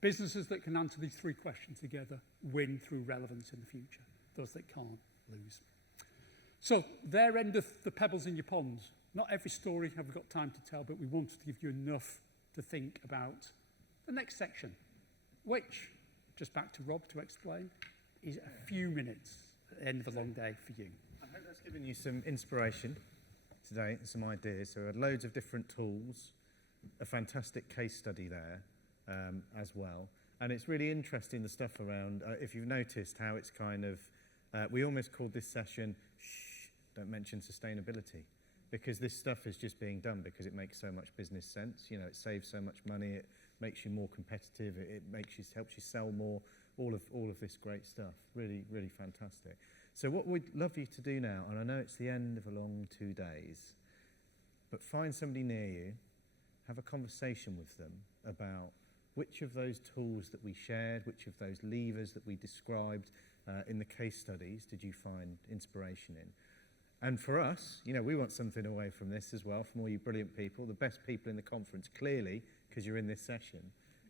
Businesses that can answer these three questions together win through relevance in the future. Those that can't lose. So, there endeth the pebbles in your ponds. Not every story have we got time to tell, but we wanted to give you enough to think about the next section, which, just back to Rob to explain, is a few minutes at the end of a long day for you. I hope that's given you some inspiration today and some ideas. So we had loads of different tools, a fantastic case study there as well. And it's really interesting, the stuff around, if you've noticed how it's kind of, we almost called this session, shh, don't mention sustainability. Because this stuff is just being done because it makes so much business sense. You know, it saves so much money, it makes you more competitive, it helps you sell more, all of this great stuff. Really, really fantastic. So what we'd love you to do now, and I know it's the end of a long 2 days, but find somebody near you, have a conversation with them about which of those tools that we shared, which of those levers that we described in the case studies did you find inspiration in? And for us, you know, we want something away from this as well, from all you brilliant people, the best people in the conference, clearly, because you're in this session,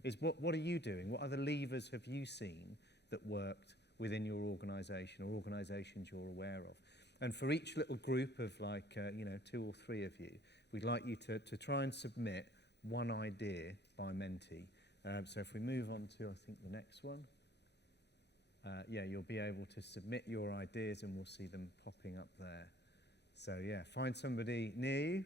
is what are you doing? What other levers have you seen that worked within your organisation or organisations you're aware of? And for each little group of like, 2 or 3 of you, we'd like you to try and submit one idea by mentee. So if we move on to, I think, the next one. You'll be able to submit your ideas and we'll see them popping up there. So yeah, find somebody near you,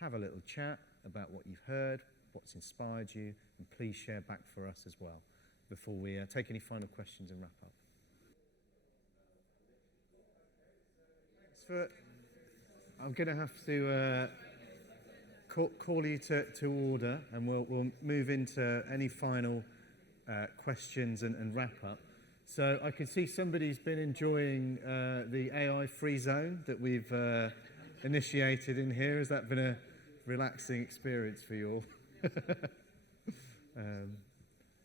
have a little chat about what you've heard, what's inspired you, and please share back for us as well before we take any final questions and wrap up. I'm going to have to call you to order, and we'll move into any final questions and wrap up. So I can see somebody's been enjoying the AI free zone that we've initiated in here. Has that been a relaxing experience for you all?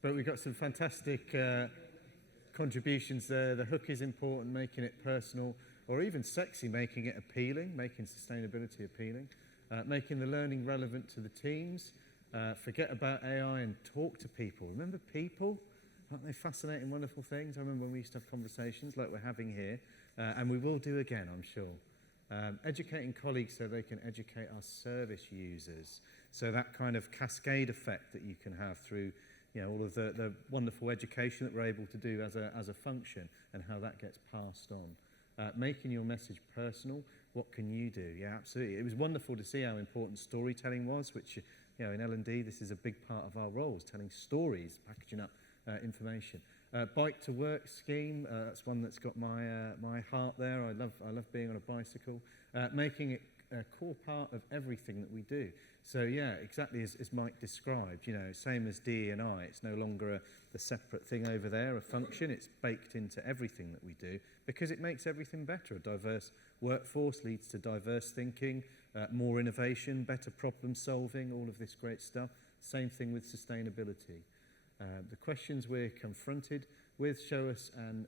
But we've got some fantastic contributions there. The hook is important, making it personal, or even sexy, making it appealing, making sustainability appealing, making the learning relevant to the teams. Forget about AI and talk to people. Remember people? Aren't they fascinating, wonderful things? I remember when we used to have conversations like we're having here, and we will do again, I'm sure. Educating colleagues so they can educate our service users. So that kind of cascade effect that you can have through, you know, all of the wonderful education that we're able to do as a function, and how that gets passed on. Making your message personal. What can you do? Yeah, absolutely. It was wonderful to see how important storytelling was, which, you know, in L&D, this is a big part of our roles, telling stories, packaging up information. Bike to work scheme, that's one that's got my heart there. I love being on a bicycle. Making it a core part of everything that we do. So yeah, exactly as Mike described, you know, same as DE&I, it's no longer a separate thing over there, a function, it's baked into everything that we do because it makes everything better. A diverse workforce leads to diverse thinking, more innovation, better problem solving, all of this great stuff. Same thing with sustainability. The questions we're confronted with show us and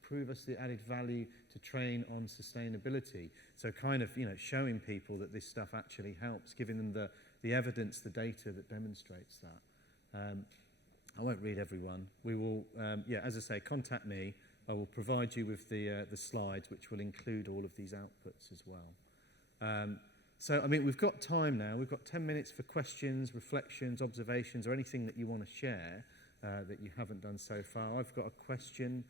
prove us the added value to train on sustainability. So kind of, you know, showing people that this stuff actually helps, giving them the evidence, the data that demonstrates that. I won't read everyone. We will, as I say, contact me. I will provide you with the slides, which will include all of these outputs as well. So, I mean, we've got time now. We've got 10 minutes for questions, reflections, observations, or anything that you want to share that you haven't done so far. I've got a question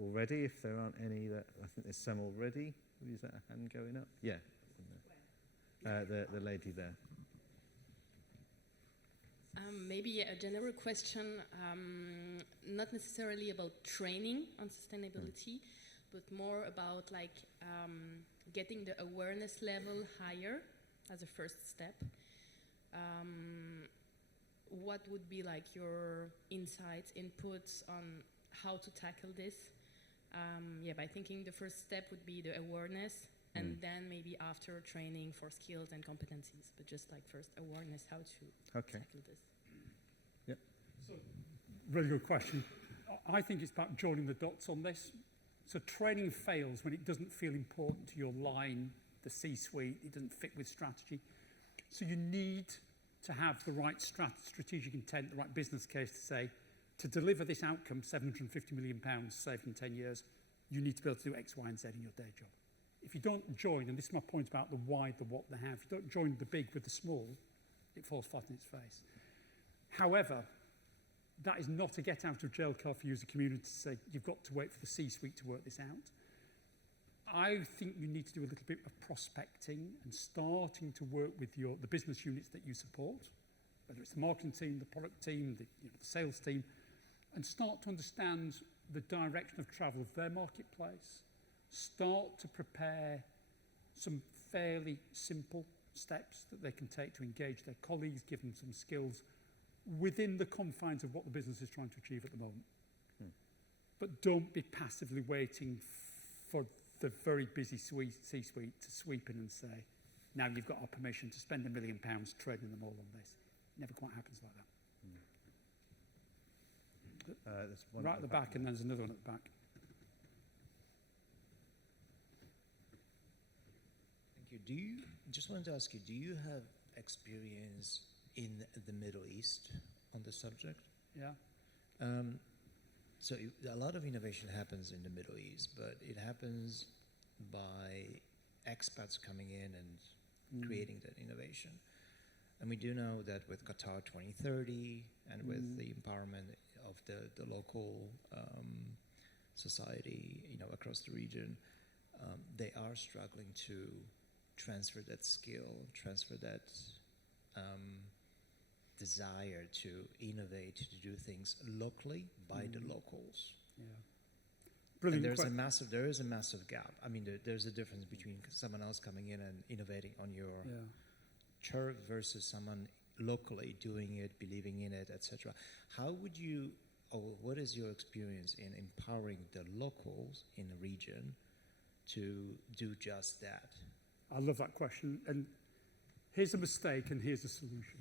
already, if there aren't any. I think there's some already. Is that a hand going up? Yeah. The lady there. Maybe a general question, not necessarily about training on sustainability, but more about like getting the awareness level higher as a first step. What would be like your insights, inputs on how to tackle this? By thinking the first step would be the awareness, and then maybe after training for skills and competencies, but just like first awareness, how to tackle this. Yep. So, really good question. I think it's about joining the dots on this. So training fails when it doesn't feel important to your line, the C-suite, it doesn't fit with strategy. So you need to have the right strategic intent, the right business case to say, to deliver this outcome, £750 million saved in 10 years, you need to be able to do X, Y, and Z in your day job. If you don't join, and this is my point about the why, the what, the how, if you don't join the big with the small, it falls flat in its face. However, that is not a get out of jail card for you as a community to say, you've got to wait for the C-suite to work this out. I think you need to do a little bit of prospecting and starting to work with the business units that you support, whether it's the marketing team, the product team, the sales team, and start to understand the direction of travel of their marketplace. Start to prepare some fairly simple steps that they can take to engage their colleagues, give them some skills within the confines of what the business is trying to achieve at the moment. But don't be passively waiting for the very busy C-suite to sweep in and say, now you've got our permission to spend £1 million trading them all on this. It never quite happens like that. There's one Right at the back, and there's another one at the back. Thank you. Just wanted to ask you, do you have experience in the Middle East on the subject? Yeah. So a lot of innovation happens in the Middle East, but it happens by expats coming in and creating that innovation. And we do know that with Qatar 2030 and with the empowerment of the local society, across the region, they are struggling to transfer that skill, transfer that desire to innovate, to do things locally by the locals. Yeah. And Brilliant. there is a massive gap. I mean, there's a difference between someone else coming in and innovating on your turf versus someone locally doing it, believing in it, etc. How would you, or what is your experience in empowering the locals in the region to do just that? I love that question. And here's a mistake and here's a solution.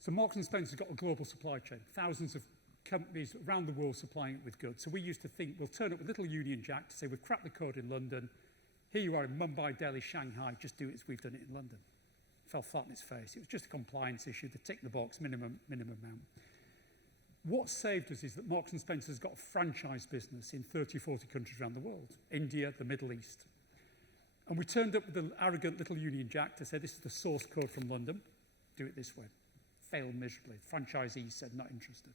So Marks and Spencer's got a global supply chain, thousands of companies around the world supplying it with goods. So we used to think we'll turn up with a little Union Jack to say we've cracked the code in London. Here you are in Mumbai, Delhi, Shanghai, just do it as we've done it in London. Fell flat on its face. It was just a compliance issue. They tick the box, minimum amount. What saved us is that Marks and Spencer's got a franchise business in 30, 40 countries around the world. India, the Middle East. And we turned up with an arrogant little Union Jack to say this is the source code from London. Do it this way. Failed miserably. Franchisees said not interested.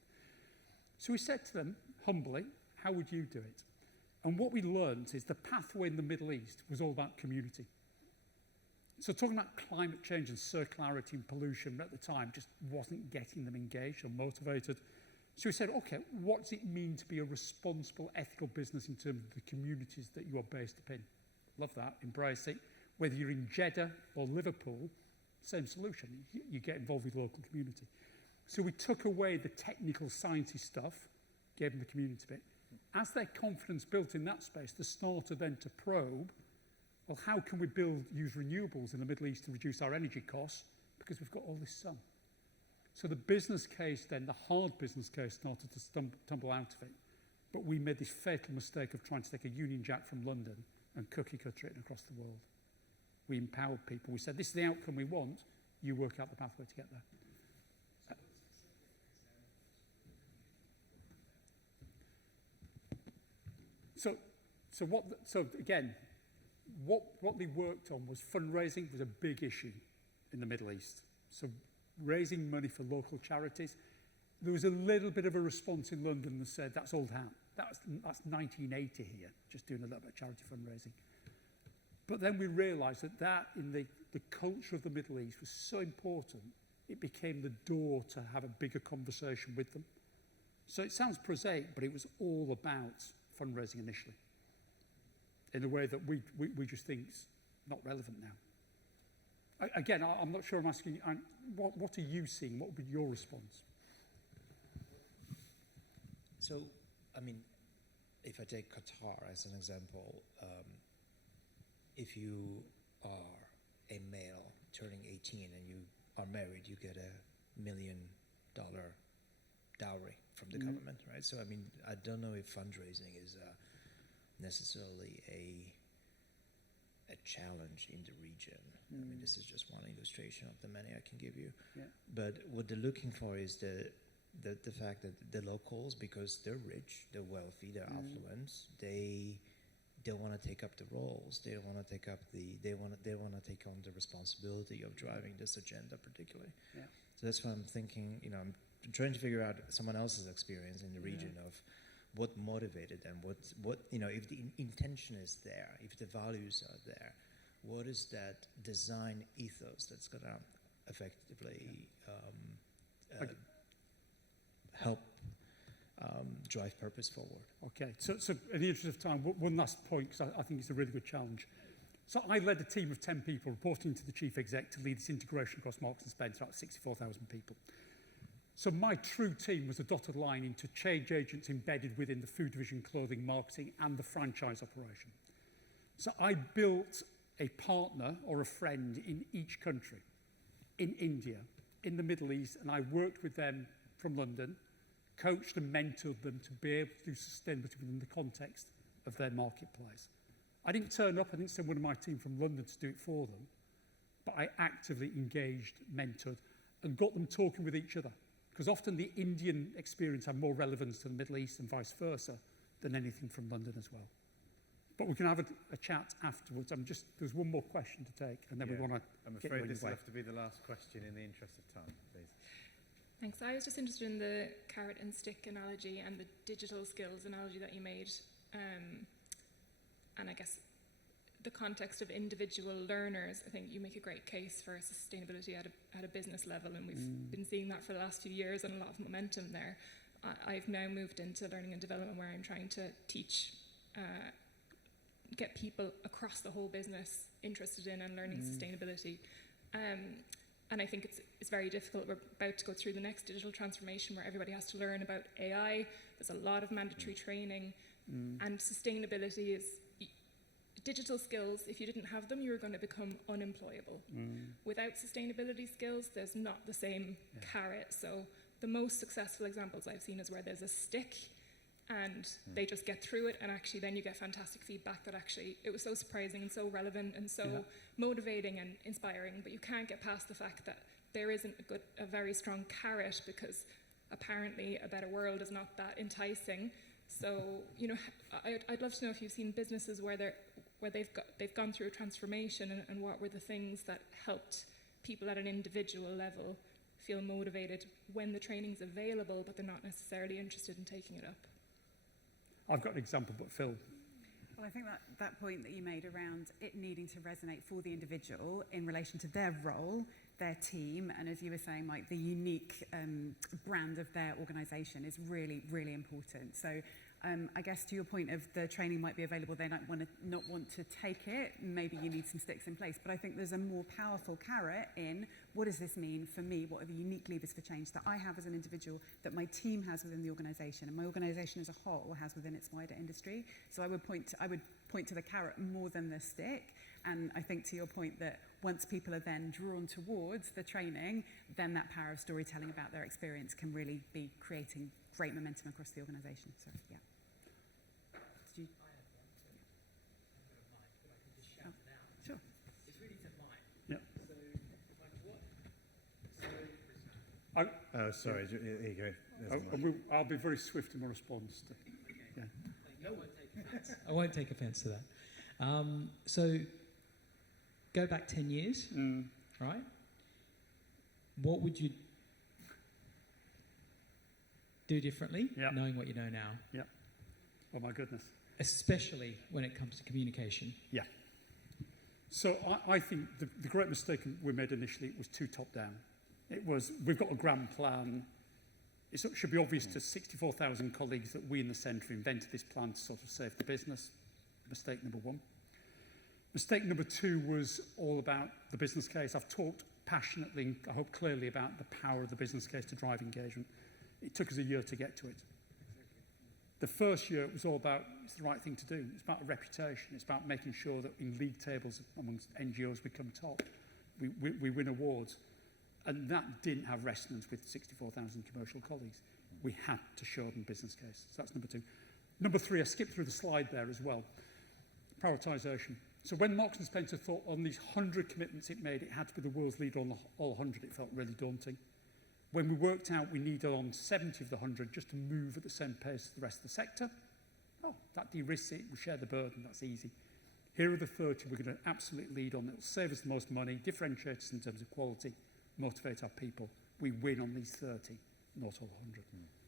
So we said to them, humbly, how would you do it? And what we learned is the pathway in the Middle East was all about community. So talking about climate change and circularity and pollution at the time just wasn't getting them engaged or motivated. So we said, okay, what does it mean to be a responsible, ethical business in terms of the communities that you are based upon? Love that, embrace it. Whether you're in Jeddah or Liverpool, same solution. You get involved with the local community. So we took away the technical, sciencey stuff, gave them the community bit. As their confidence built in that space, they started then to probe, well, how can we use renewables in the Middle East to reduce our energy costs? Because we've got all this sun. So the business case then, the hard business case, started to tumble out of it. But we made this fatal mistake of trying to take a Union Jack from London and cookie cutter it across the world. We empowered people. We said, this is the outcome we want. You work out the pathway to get there. So again, what they worked on was fundraising was a big issue in the Middle East. So raising money for local charities. There was a little bit of a response in London that said, that's old hat. That's 1980 here, just doing a little bit of charity fundraising. But then we realised that in the culture of the Middle East was so important, it became the door to have a bigger conversation with them. So it sounds prosaic, but it was all about fundraising initially, in a way that we just think is not relevant now. Again, I'm not sure I'm asking you, what are you seeing? What would be your response? So, I mean, if I take Qatar as an example, if you are a male turning 18 and you are married, you get $1 million dowry from the government, right? So, I mean, I don't know if fundraising is necessarily a challenge in the region. I mean, this is just one illustration of the many I can give you. Yeah. But what they're looking for is the fact that the locals, because they're rich, they're wealthy, they're affluent, they want to take up the roles. They want to take up they want to take on the responsibility of driving this agenda, particularly. Yeah. So that's why I'm thinking. I'm trying to figure out someone else's experience in the region of what motivated them. What if the intention is there, if the values are there, what is that design ethos that's going to effectively help drive purpose forward? Okay, so in the interest of time, one last point, because I think it's a really good challenge. So I led a team of 10 people reporting to the chief exec to lead this integration across Marks and Spencer, about 64,000 people. So my true team was a dotted line into change agents embedded within the food division, clothing, marketing, and the franchise operation. So I built a partner or a friend in each country, in India, in the Middle East, and I worked with them from London, coached and mentored them to be able to do sustainability within the context of their marketplace. I didn't turn up, I didn't send one of my team from London to do it for them, but I actively engaged, mentored, and got them talking with each other. Because often the Indian experience had more relevance to the Middle East and vice versa than anything from London as well. But we can have a chat afterwards. There's one more question to take, and then we want to. I'm afraid this will have to be the last question in the interest of time, please. Thanks. I was just interested in the carrot and stick analogy and the digital skills analogy that you made. And I guess the context of individual learners, I think you make a great case for sustainability at a business level, and we've been seeing that for the last few years and a lot of momentum there. I've now moved into learning and development where I'm trying to teach, get people across the whole business interested in and learning sustainability. And I think it's very difficult. We're about to go through the next digital transformation where everybody has to learn about AI. There's a lot of mandatory training, and sustainability is digital skills. If you didn't have them, you were going to become unemployable. Without sustainability skills, there's not the same carrot. So the most successful examples I've seen is where there's a stick and they just get through it, and actually then you get fantastic feedback that actually it was so surprising and so relevant and so motivating and inspiring, but you can't get past the fact that there isn't a very strong carrot, because apparently a better world is not that enticing. So, you know, I'd love to know if you've seen businesses where they've gone through a transformation, and what were the things that helped people at an individual level feel motivated when the training's available, but they're not necessarily interested in taking it up. I've got an example, but Phil. Well, I think that point that you made around it needing to resonate for the individual in relation to their role, their team, and as you were saying, Mike, the unique brand of their organisation is really, really important. So I guess to your point of the training might be available, they not want to take it, maybe you need some sticks in place. But I think there's a more powerful carrot in what does this mean for me? What are the unique levers for change that I have as an individual, that my team has within the organisation, and my organisation as a whole has within its wider industry? So I would point to the carrot more than the stick. And I think to your point that once people are then drawn towards the training, then that power of storytelling about their experience can really be creating great momentum across the organisation. So, yeah. Did you? Sure. It's really to Mike. Yeah. So, like, what? Oh, sorry. Here you go. I'll be very swift in my response. Yeah. I won't take offence to that. So, go back 10 years, right? What would you do differently, knowing what you know now? Yeah. Oh, my goodness. Especially when it comes to communication. Yeah. So I think the great mistake we made initially was too top-down. It was, we've got a grand plan. It should be obvious to 64,000 colleagues that we in the centre invented this plan to sort of save the business. Mistake number one. Mistake number two was all about the business case. I've talked passionately, I hope clearly, about the power of the business case to drive engagement. It took us a year to get to it. The first year, it was all about, it's the right thing to do. It's about a reputation. It's about making sure that in league tables amongst NGOs we come top. We win awards. And that didn't have resonance with 64,000 commercial colleagues. We had to show them business case. So that's number two. Number three, I skipped through the slide there as well. Prioritisation. So when Marks & Spencer thought on these 100 commitments it made, it had to be the world's leader on all 100. It felt really daunting. When we worked out we needed on 70 of the 100 just to move at the same pace as the rest of the sector, oh, that de-risks it. We share the burden. That's easy. Here are the 30 we're going to absolutely lead on. It will save us the most money, differentiate us in terms of quality, motivate our people. We win on these 30, not all 100.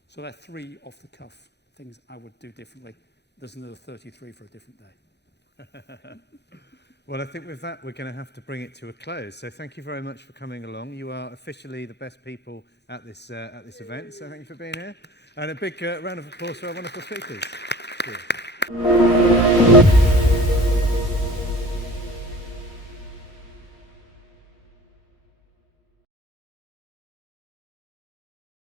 So they're three off-the-cuff things I would do differently. There's another 33 for a different day. Well, I think with that, we're going to have to bring it to a close. So thank you very much for coming along. You are officially the best people at this event. So thank you for being here. And a big round of applause for our wonderful speakers. Cheers.